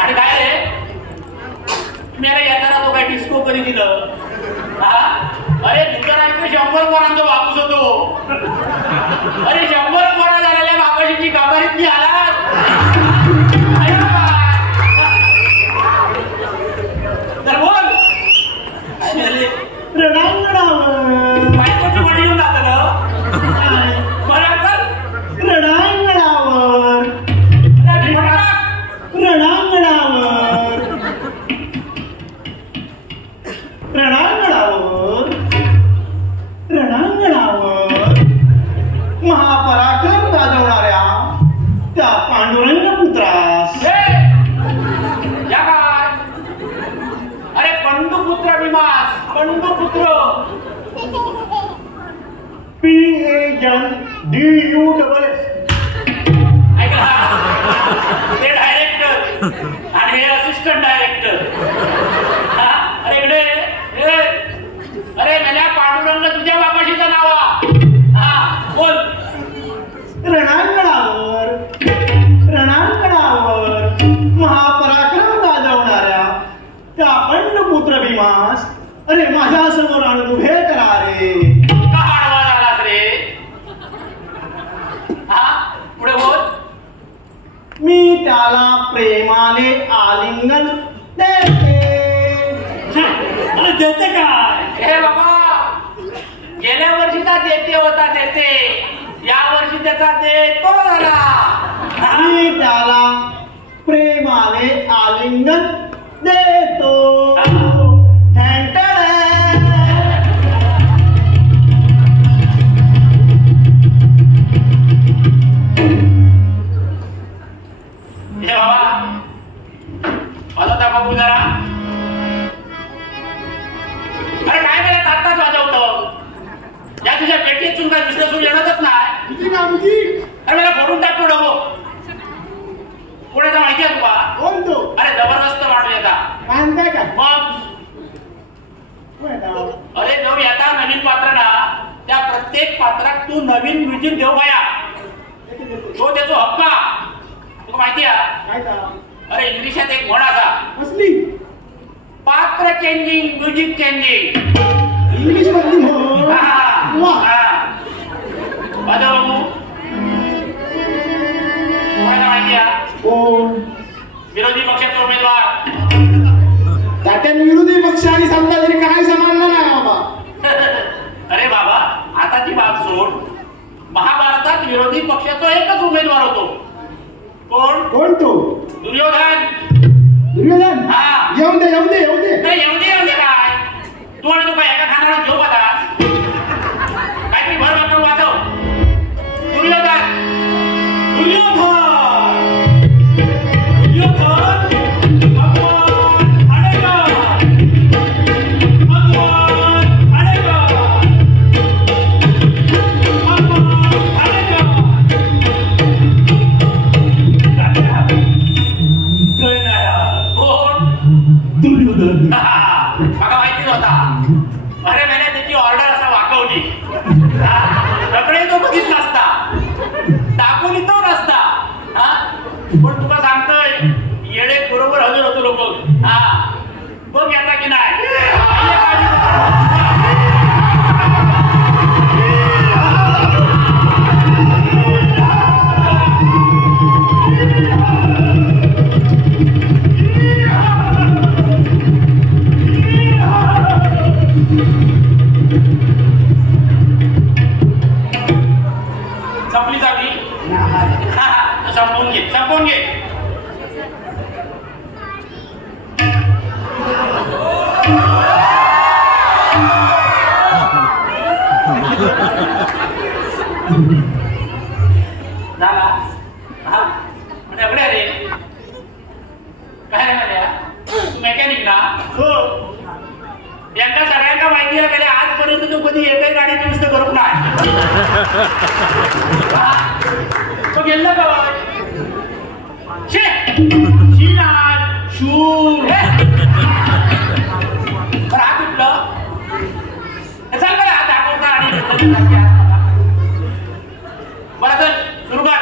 आणि काय रे मेला येताना तो काय डिस्को कधी दिलं. अरे धृतराष्ट्र 100 पोरांचा बापूस होतो. इतकी आलात तर बोल रणांगणावर बायकोची वडी येऊन जातं ना बरं कर रणांगणावर रणांगणावर रणांगणावर रणांगणावर महापराक्रम गाजवणाऱ्या त्या पांडुरंग पुत्रास या काय अरे पंडुपुत्र विमास पंडुपुत्र PANDUSS ऐकला ते डायरेक्टर आणि हे असिस्टंट डायरेक्टर अरे इकडे अरे मेल्या पांडुरंग तुझ्या बापाशीचं नाव हा बोल रणांगणावर महापराक्रम गाजवणाऱ्या त्या पंडपुत्र भीमास अरे माझ्या समोर आणून उभे करा रे. का आडवा झालास रे हा पुढे बोल मी त्याला प्रेमाने आलिंगन देते. अरे देते काय हे बाबा गेल्या वर्षीचा देते होता देते या वर्षी त्याचा देतो झाला मी त्याला प्रेमाने आलिंगन देतो. हे बाबा मला त्या बघू जरा अरे काय मला तात्ताच वाजवतो या तुझ्या पेटीतून काय दुसरं सूर येणारच नाही अरे मला फोडून टाकतो डबो पुढे तर माहिती आहे तुला कोण तो? अरे जबरदस्त माणूस येता मानताय का? मग अरे जो येता नवीन पात्र ना त्या प्रत्येक पात्रात तू नवीन म्युझिक देऊ पाया तो त्याचो हक्का तुला माहिती आहे काय का? अरे इंग्लिशात एक म्हण असा कसली? पात्र चेंजिंग म्युझिक चेंजिंग इंग्लिश मधली म्हण. वा. माझा बाबू तुम्हाला माहिती आहे कोण? विरोधी पक्षाचे उमेदवार त्याच्या विरोधी पक्ष आणि सत्ताधारी काय संबंध नाही बाबा. अरे बाबा आताची बाब सोड महाभारतात विरोधी पक्षाचा एकच उमेदवार होतो कोण कोण तो? दुर्योधन दुर्योधन. हा. येऊन दे येऊन दे येऊन दे. नाही येऊ दे काय तू आणि तू काय एका खानावर झोप आता काहीतरी भर वापर वाचव दुर्योधन मला माहिती नव्हता अरे मैंने त्याची ऑर्डर असा वाकवली रकडे तो कधीच नसता टाकून तो नसता हा पण तुला सांगतोय येडे बरोबर हजर होतो लोक हा बघ येता की नाही संपली जावी संपवून घे झाला हा म्हणजे एवढे रे काय रे माझ्या तू मेकॅनिक ना हो यांना सगळ्यांना माहिती आहे का आजपर्यंत तू कधी एकही गाडी दुरुस्त करू नाही तो गेलं का शूर हा कुठलं सांग बरं हा दाखवता आणि बरं चल सुरू कर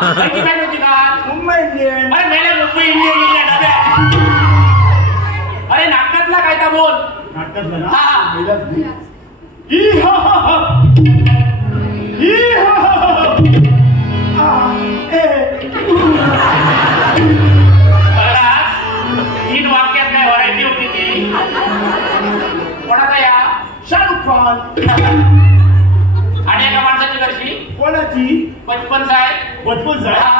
कायची मॅच होती काल? मुंबई इंडियन. अरे मेले मुंबई इंडियन डब्यात. अरे नाटकातला काय तर बोल. नाटकातलं ना. हा. पहिलाच नाही. ई हा हा हा. ई हा हा हा. आ, ए. महाराज, 3 वाक्यात काय व्हरायटी होती ती? कोणाचा या? शाहरुख खान. आणि एका माणसाची कशी? कोणाची? 55 साहेब. 55 साहेब. हा.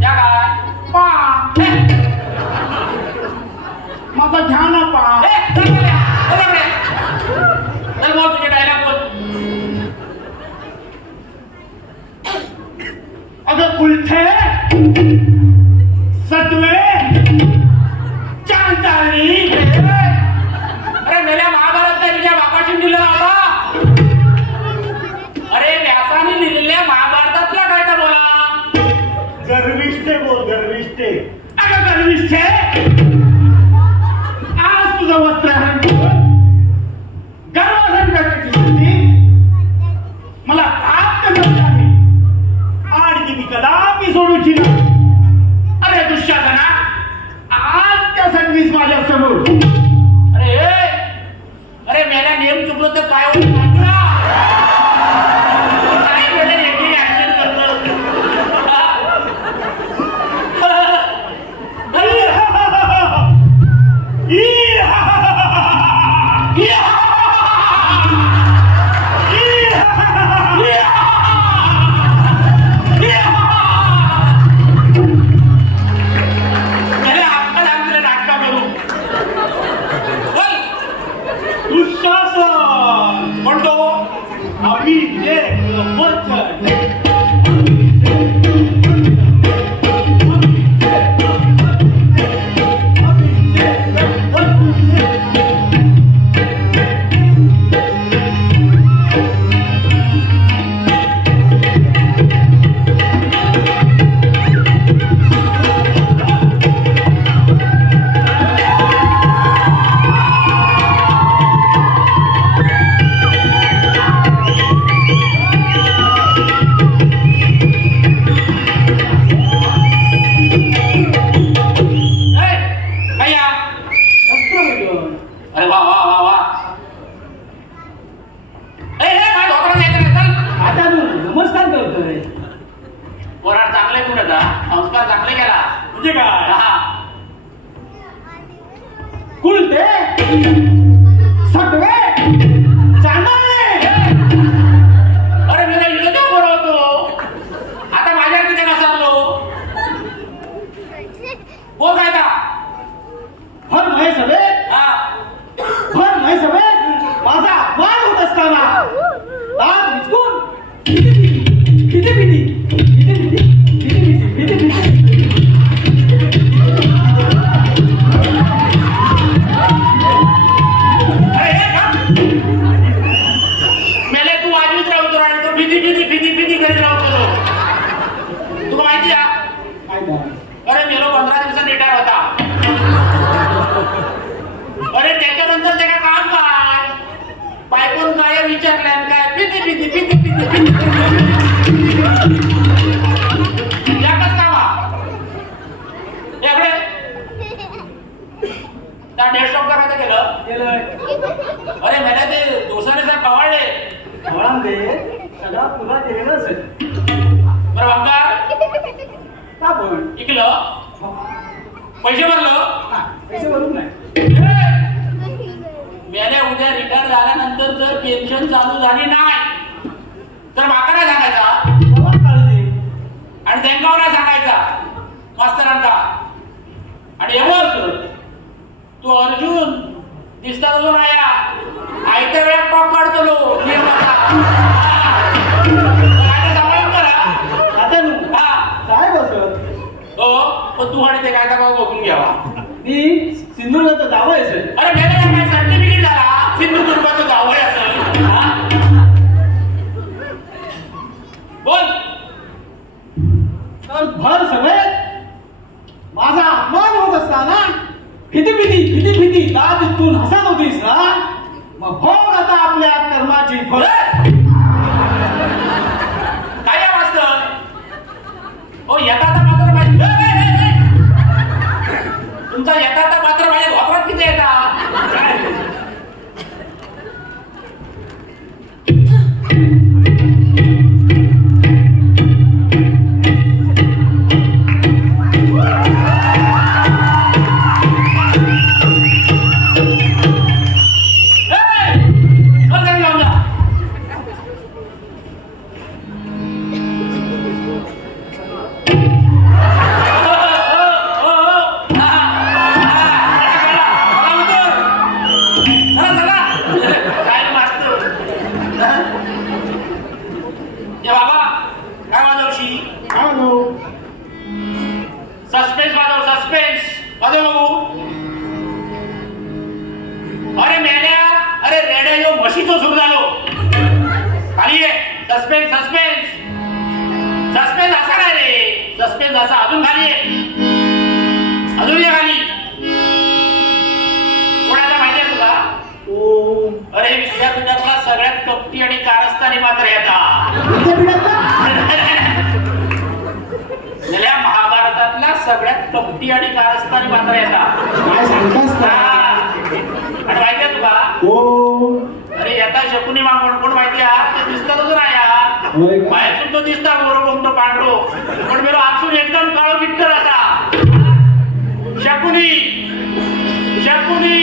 त्या काय? पा. हे, माझा घ्या ना पा. हे, चल बघूया, चल बघूया. चल बोल तुझे डायलॉग बोल. अगं कुलथे सत्वे चांदानी. अरे मेल्या महाभारत काय तुझ्या बापाशी लिहिलेला होता? अरे व्यासाने लिहिलेल्या महाभारतातला काय तर बोला. गर्विष्ठे बोल गर्विष्ठे. अगं गर्विष्ठे आज तुझं वस्त्रहरण गर्वहरण करण्याची संधी मला प्राप्त झाली आहे आणि ती मी कदापि सोडूची नाही. अरे दुःशासना आज त्या संधीस माझ्या समोर. अरे अरे मेल्या नियम चुकलो तर काय होईल ना? काय वेळे वेगळी ऍक्शन करतो. मेल्या अक्कल आमच्या नाटका करू. बोल. दुःशासन म्हणतो अभिषेक बच्चन. अरे वा वा वा वा. माझ्या डॉक्टर यायचं नाही. चल आता नमस्कार करतोय. पोराड चांगले कुणाचा संस्कार चांगले केला. म्हणजे काय? हा. कुलते सटवे चांदाने. अरे मी इथं देऊ बरं होतो. आता माझ्या तिथे नसालो. बोल काय का? भर महे सभेत हा. भर महे सभेत माझा अपमान होत असताना दात विचकून किती भीती. अरे हे का? मेले तू वाजवीत राहतो आणि तो भीती करीत राहतो. तुला माहिती आहे? अरे मेलो 15 दिवसात रिटायर होता. अरे त्याच्यानंतर त्याला काम काय? बायकोन काय विचारलं काय? भीती याकच कामा. एवढे त्या डेस्कटॉप करायचं केलं. अरे मला ते दोसाने साहेब कवाळले. सगळा तुला दिलेला असेल. बरं भंगार का पण इकलं पैसे भरलं. पैसे भरून नाही. मेल्या उद्या रिटायर झाल्यानंतर जर पेन्शन चालू झाली नाही तर माका नाही सांगायचा आणि त्यांच्यावर नाही सांगायचा मास्तरांचा. आणि एवढं तू अर्जुन दिसता जो आया आयत्या वेळात टॉप काढतो काय बसत हो पण तू आणि ते काय का बघून घ्यावा. मी सिंधुदुर्गाचं जावं आहे सर. अरे मेल्या सर्टिफिकेट झाला सिंधुदुर्गाचं जावं आहे असं. बोल. तर भर सभेत माझा अपमान होत असताना भीती दात इथून हसत होतीस ना. मग हो आता आपल्या किचो सुरू झालो. खाली ये. सस्पेन्स सस्पेन्स सस्पेन्स असा नाही रे. सस्पेन्स असा. अजून खाली ये. अजून ये खाली. कोणाला माहितीये तुला? अरे विद्यापीठातला सगळ्यात कपटी आणि कारस्थानी मात्र येतात. गेल्या महाभारतातला सगळ्यात कपटी आणि कारस्थानी मात्र येतात. काय सांगतास? आणि माहितीये तुला? हो. अरे येता शकुनी मागून कोण माहिती आहे? ते दिसतातच नाही या. बाहेरसून तो दिसता गोरो तो पांढरो पण मेरो आतून एकदम काळो बिट्टर आता. शकुनी शकुनी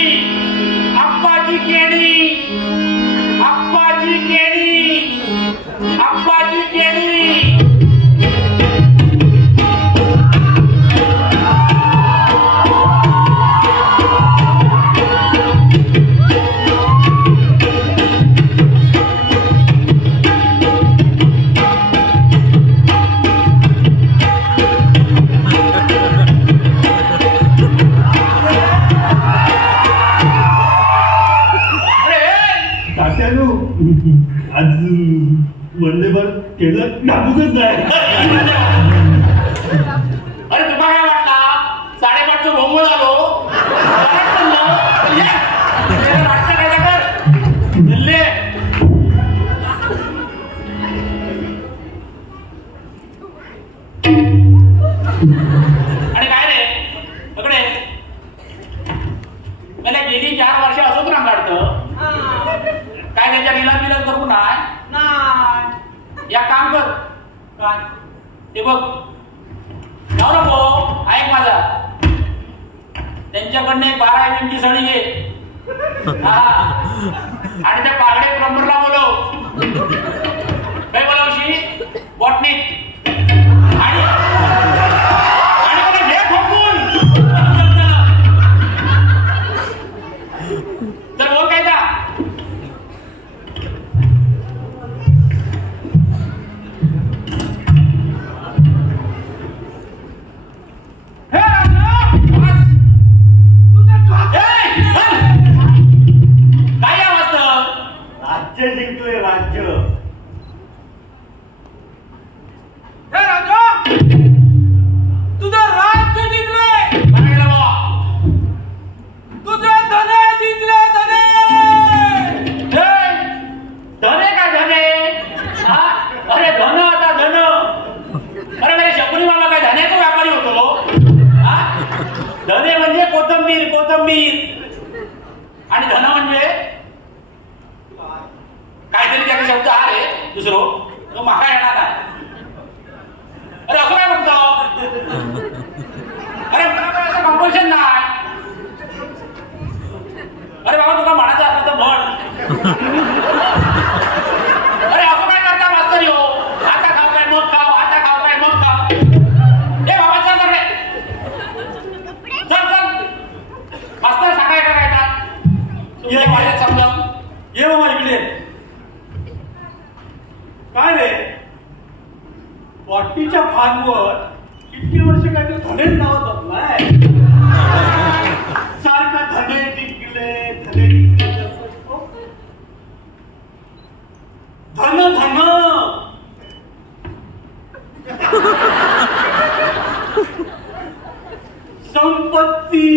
अप्पाची केणी अप्पाची केणी अप्पाची केणी. आज वंदे भारत केलं नाबूकच नाही. अरे तुला काय वाटला? 5:30चं भोंगळ झालो. आणि काय रे सगळे मला गेली 4 वर्ष असंच रांगाडतं. काय त्याच्या रिलाज बिलाज करू नाही. या काम कर. काय ते बघ जाऊ नको. ऐक माझा. त्यांच्याकडनं एक 12 इंची सळी घे. आणि त्या पागडे प्लंबरला बोलव. काय बोलावशी? बॉटनीत. आणि मला घे ठोकून. तर बोल काय का? राज्य जिंकलोय राज्य. हे राजा तुझं राज्य जिंकले. तुझे धने जिंकले. धने धने काय धने? अरे धन आता धन. अरे मेरे शकुनी मामा काय धन्याचा व्यापारी होतो. धने म्हणजे कोथंबीर. कोथंबीर आणि धन म्हणजे काहीतरी त्याचा शब्द आहे दुसरं. तो माका येणार नाही. अरे असं काय म्हणतो? अरे मला असं कंपल्शन नाही. अरे बाबा तुला म्हणायचं असलं तर म्हण. अरे असं काय करता मास्तर हो? आता खाऊ काय मग खाऊ. आता खाऊ काय मग खाऊ. हे बाबा चल रे. चल चल. मास्तर सांगाय का काय का? ये पाहिजे समजावून. ये बाबा इकडे. काय रे वाटीच्या फानवर इतकी वर्ष काय ते धनेच नाव बदलाय. सारखा धने जिंकले. धने जिंकले. धन धन संपत्ती.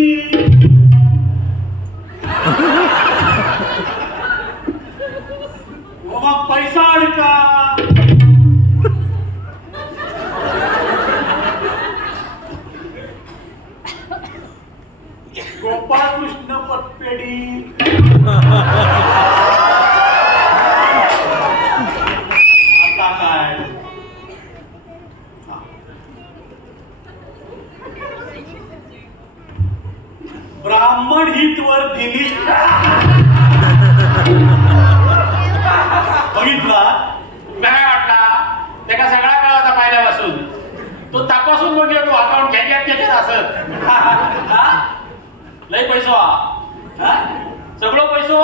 मग पैसा अडका. गोपाळ कृष्ण पतपेढी. आता काय ब्राह्मण हितवर दिली. बघितला काय वाटला? त्याला सगळा कळा होता पहिल्यापासून. तो तपासून बघ तो अकाउंट घ्यायच्यात असत. लय पैसो सगळं पैसो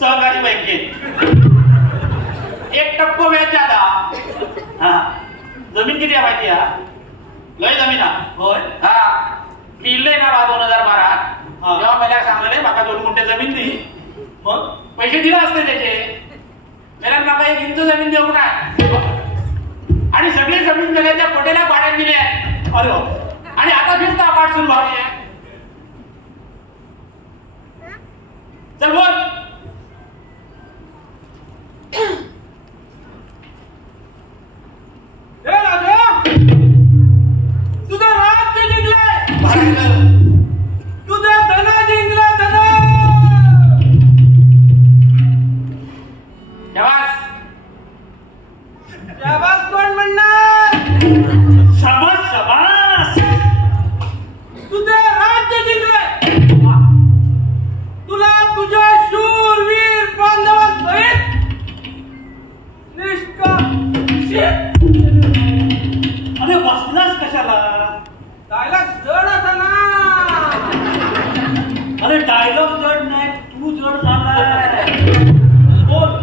सहकारी बँकेत. 1% व्याज जादा. जमीन किती आहे माहिती आहे? लय जमीन होय. मी इल्लय ना 2012 तेव्हा मला सांगलं नाही माका 2 गुंठे जमीन दी. पैसे दिले असते त्याचे त्याला माका 1 इंच जमीन देऊ नाही आणि सगळी जमीन गेल्या त्या पटेला भाड्यात दिली आहे. अरे आणि आता फिरता अपार्ट सुरू भावली आहे. चल बोल. राजा तुझं राज्य जिंकलंय. तुझं धन जिंकलं. धन शाबास कोण म्हणणार. शाबास शाबास. तुझे राज्य जिंकलंय. तुला तुझ्या शूरवीर बांधवांसहित निष्कासित. अरे बसलास कशाला. डायलॉग जड असा ना. अरे डायलॉग जड नाही तू जड झालाय. बोल.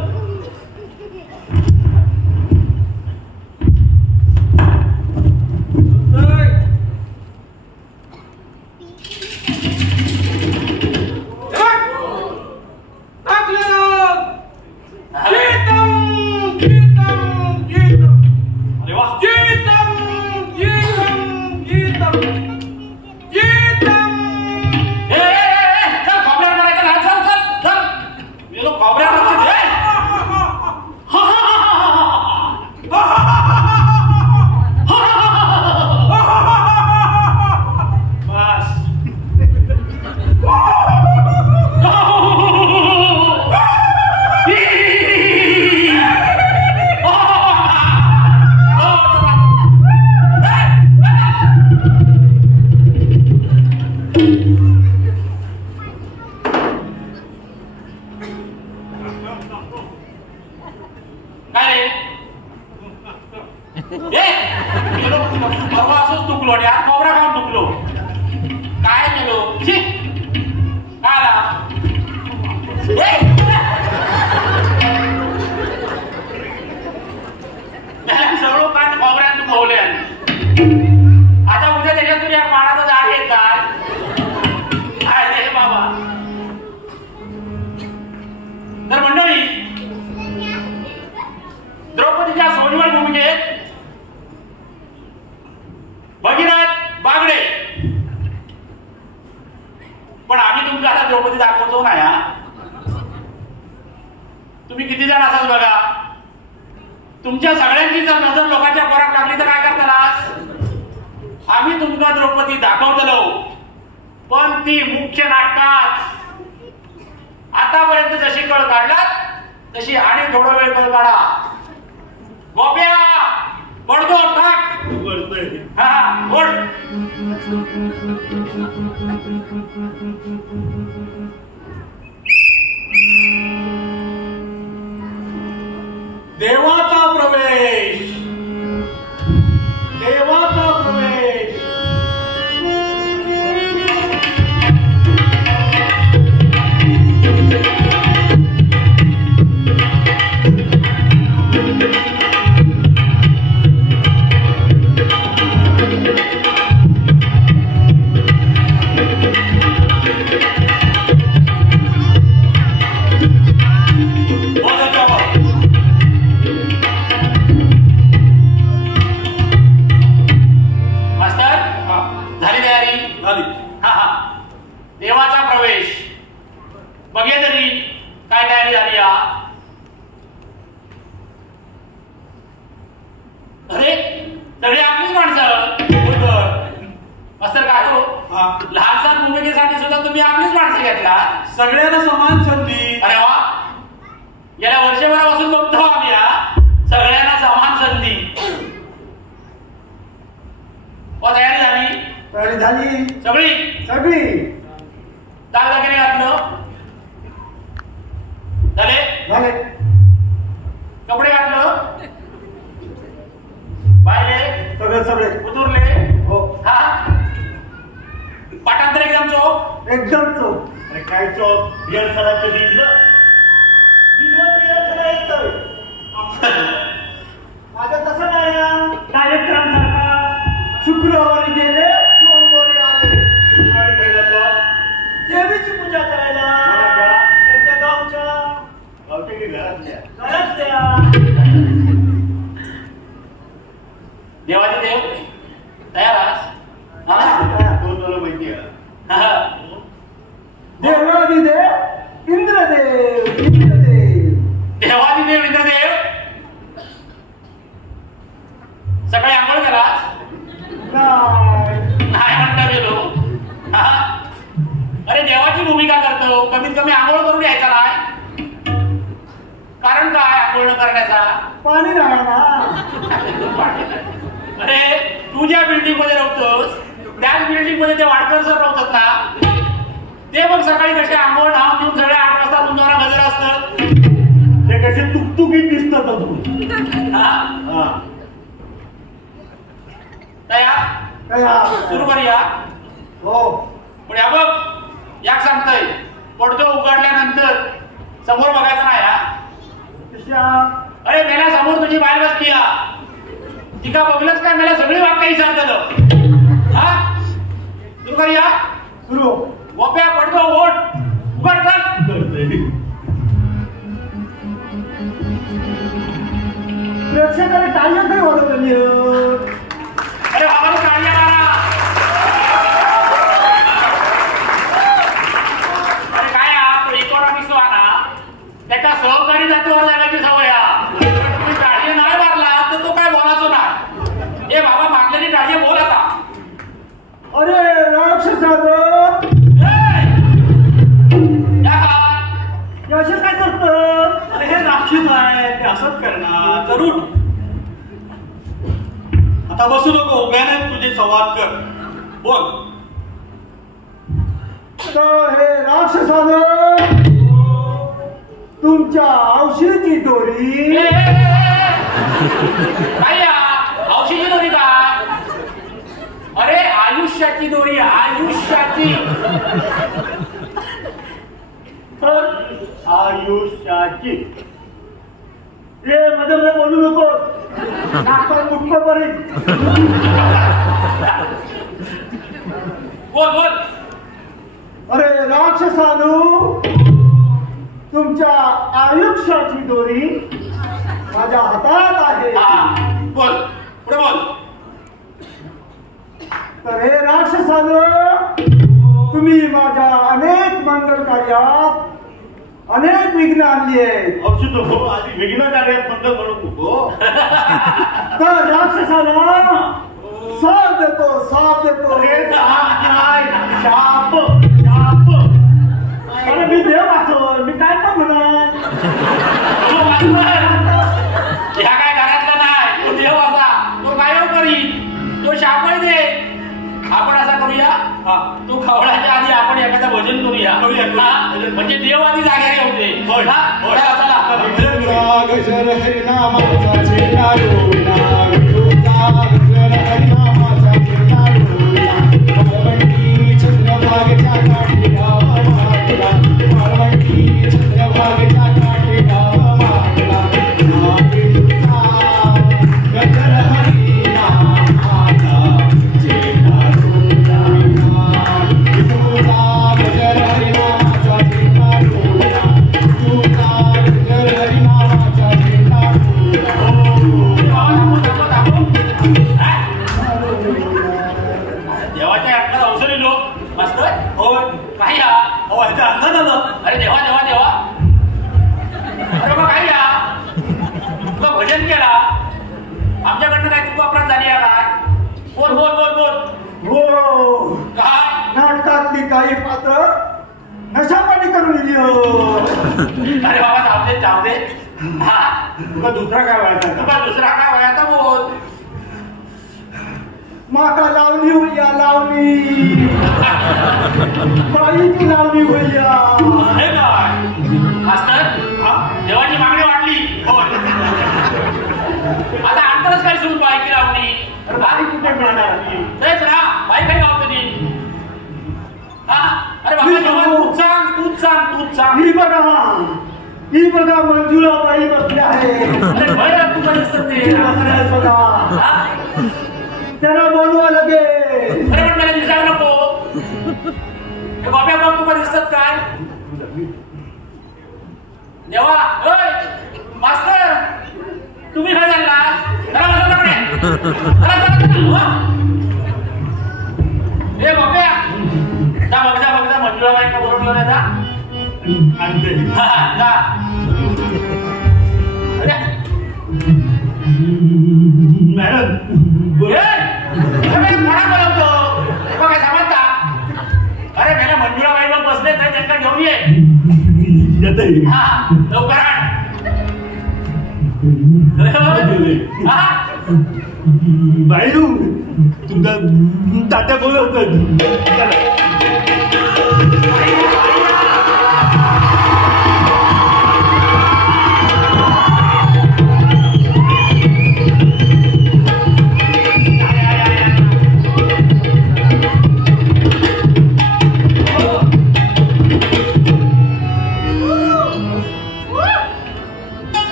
तुम्ही किती जण असाल बघा. तुमच्या सगळ्यांची जर नजर लोकांच्या पोरात टाकली तर काय करतालास. आम्ही तुमका द्रौपदी दाखवतलो पण ती मुख्य नाटकात आतापर्यंत जशी कळ काढलात तशी आणि थोडा वेळ कळ काढा. गोप्या पडतो टाक. हा बोल. देवाचा प्रवेश. देवाचा प्रवेश. देवाचा प्रवेश बघे तरी काय तयारी झाली. अरे सगळे आपलीच माणसं. मास्तर काय हो लहानसहान भूमिकेसाठी सुद्धा तुम्ही आपलीच माणसं घेतला. सगळ्यांना समान संधी. अरे वा. गेल्या वर्षभरापासून बघतो आम्ही सगळ्यांना समान संधी. तयारी झाली. तयारी झाली सगळी सगळी. दागदागिने घातलं झाले. झाले. कपडे घातलं पाहिले सगळे सगळे उतरले. हो. हा पाठांतर एकदम चोख. एकदम चोख. अरे काय चोख. रिहर्सलाचं दिलं रिहर्सल येतं. माझं तसं नाही. कार्यक्रमासारखा शुक्रवारी गेले सोमवारी आले. शुक्रवारी काय जातो. देवीची पूजा करायला कोणाच्या? त्यांच्या गावच्या घरातल्या देवाचे देव तयार आहात? हा? तुला माहिती आहे हा. देवादिदेव इंद्रदेव देवाचे देव इंद्रदेव सकाळी आंघोळ केलास? नाही म्हणता गेलो. हा? अरे देवाची भूमिका करतो, कमीत कमी आंघोळ करून यायचा नाही. कारण काय आंघोळ न करण्याचा? पाणी नाही ना. अरे तू ज्या बिल्डिंग मध्ये राहतोस त्याच बिल्डिंग मध्ये ते वाडकर सर राहतात ना, ते मग सकाळी कसे आंघोळ नाव देऊन सगळे 8 वाजता तुमच्यावर हजर असतात. ते कसे तुकतुकीत दिसतात तू तयार सुरू करूया. हो पण या बघ याक सांगतोय, पडदो उघडल्यानंतर समोर बघायचं नाही. अरे मेला समोर तुझी बाय बसली तिका बघलंच काय, मला सगळी वाक्य विचारलं. हा सुरू करूया. सुरू. गोप्या पडदो ओढ उघड कर. प्रेक्षकांनी टाळ्या काय वाजवली? अरे बाबा टाळ्या मारा. अरे काय इकॉनॉमिक्स वाना त्याच्या सहकारी जातीवर जाण्याची सवय तुम्ही टाळी नाही मारला तर तो काय बोलायचो ना. ए बाबा मागलेली टाळी बोल आता. अरे राक्षसाद असं काय करत? अरे हे राक्षस आहे, ते असंच करणार जरूर. आता बसू नको, उभ्याने तुझे संवाद कर. बोल. तर हे राक्षसाद तुमच्या औषधी दोरी काय औषधी दोरी का? अरे आयुष्याची दोरी, आयुष्याची. आयुष्याची. हे मध्ये मध्ये बोलू नको. नाकात मुटकं पडेल. बोल बोल. अरे राक्षसानू, तुमच्या आयुष्याची दोरी माझ्या हातात आहे. बोल पुढे बोल. तर हे राक्षसानू, तुम्ही माझ्या अनेक मंगल कार्यात अनेक विघ्न आणली आहेत. औषध हो, आधी विघ्न कार्यात मंगल म्हणत नको. तर राक्षसाला साप देतो, साप देतो. अरे साप काय, शाप शाप. अरे मी देव असो, मी काय पण म्हणा. ह्या काय घरातला नाही, तो देव असा, तो काय करी, तो शापळ दे. आपण असा करूया, तो खवळाच्या आधी आपण एखादा भजन करूया. म्हणजे देव आधी जाग्यावर येऊ दे. चला गजर हरिनामाचा चेहरा डोला, विठूचा गजर हरिनामाचा चेहरा डोला. मालवणी चंद्रभागेच्या काठी गाव मागला, मालवणी चंद्रभागेच्या काठी गाव मागला. विठूचा गजर हरिनामाचा चेहरा डोला, विठूचा गजर हरिनामाचा चेहरा डोला, विठूचा गजर हरिनामाचा चेहरा डोला. देवाच्या हातात औषधी लोक मस्त हो काही ह्याचा अंदाज आलं. अरे देवा देवा देवा. अरे मग काही तुला भजन केला, आमच्याकडनं काय चुका अपराध झाली आहे काय? बोल बोल बोल बोल. हो, काय नाटकातली काही पात्र नशापाणी करून दिली. अरे बाबा जाऊ दे जाऊ दे. हा तुला दुसरा काय व्हायचा? तुला दुसरा काय वयाचा बोल. माका लावणी होईया, लावणी बाईची लावणी होईया. हे काय मास्तर, देवाची मागणी वाढली. हो आता आणखीच काय सुरू बाईकी लावणी. बाई कुठे मिळणार? तेच ना, बाई काही गावतो ती. हा अरे बाबा जेव्हा तूच सांग तूच सांग तूच सांग. ही बघा मंजुळा बाई बसली आहे. अरे बरं तू कधी दिसत ते. बसल्यात बघा. त्यांना बोलवा लगे. अरे पण मला दिसायला नको. बाब्या बघ तू कधी दिसत काय देवा. मास्तर तुम्ही काय झाला चला बसा तिकडे. चला ए बाप्या जा बघजा मंजुळाबाई का बोलून घेऊन जा. जा मॅडम कोणा बोलवतो काय समजता. अरे मेला मंजुळाबाई बघ बसले तर त्यांना घेऊन ये. हा लवकर आण. बायरू तुमचा तात्या बोलवतात.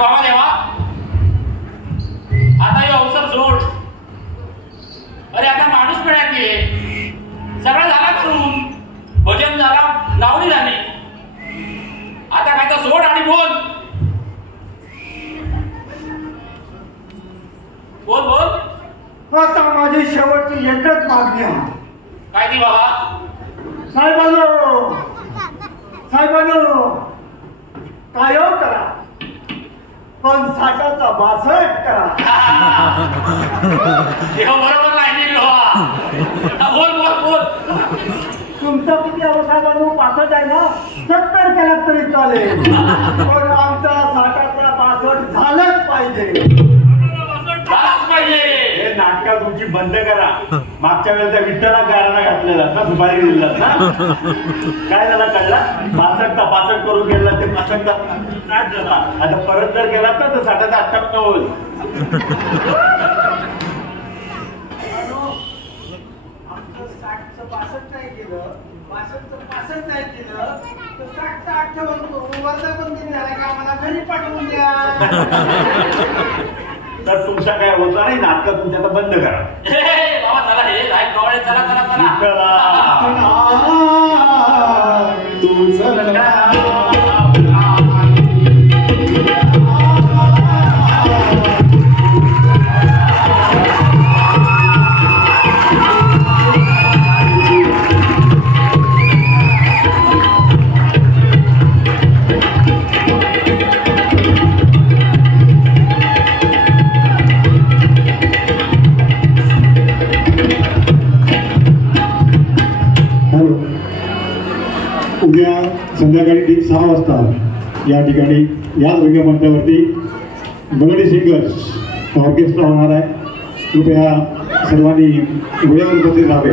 बाबा देवा आता हे अवसर जोड. अरे आता माणूस मिळाली सगळं झाला करून भजन झाला लावणी झाली आता काय तर जोड आणि बोल बोल बोल. आता माझी शेवटची एकच मागणी आहे. काय ती बाबा? साहेबांनो काय करा पण साठाचा 62 करा. देव बरोबर नाही बोल बोल बोल. तुमचा किती साहेबांनो 65 आहे ना 70 केला तरी चालेल पण आमचा साठाचा 62 झालंच पाहिजे. हे नाटक तुमची बंद करा. मागच्या वेळेला त्या विठ्ठला गारणा घातलेला ना दुपारी दिला ना काय झाला कळला 62 करून गेला ते 65 नाट झाला. आता परत जर गेला ना तर 60-58 होईल. आमचं 60-62 नाही केलं 62-65 नाही केलं तर 60-58 करून वर्धापन झाला की आम्हाला घरी पाठवून द्या. तर तुमचा काय होता नाही नाटक तुमच्या आता बंद करा. बाबा चला हे लाईट कवळे चला चला चला. तुझं 6 वाजता या ठिकाणी याच रंगमंचावरती मेलोडी सिंगर्स ऑर्केस्ट्रा होणार आहे. कृपया सर्वांनी वेळेवर उपस्थित राहावे.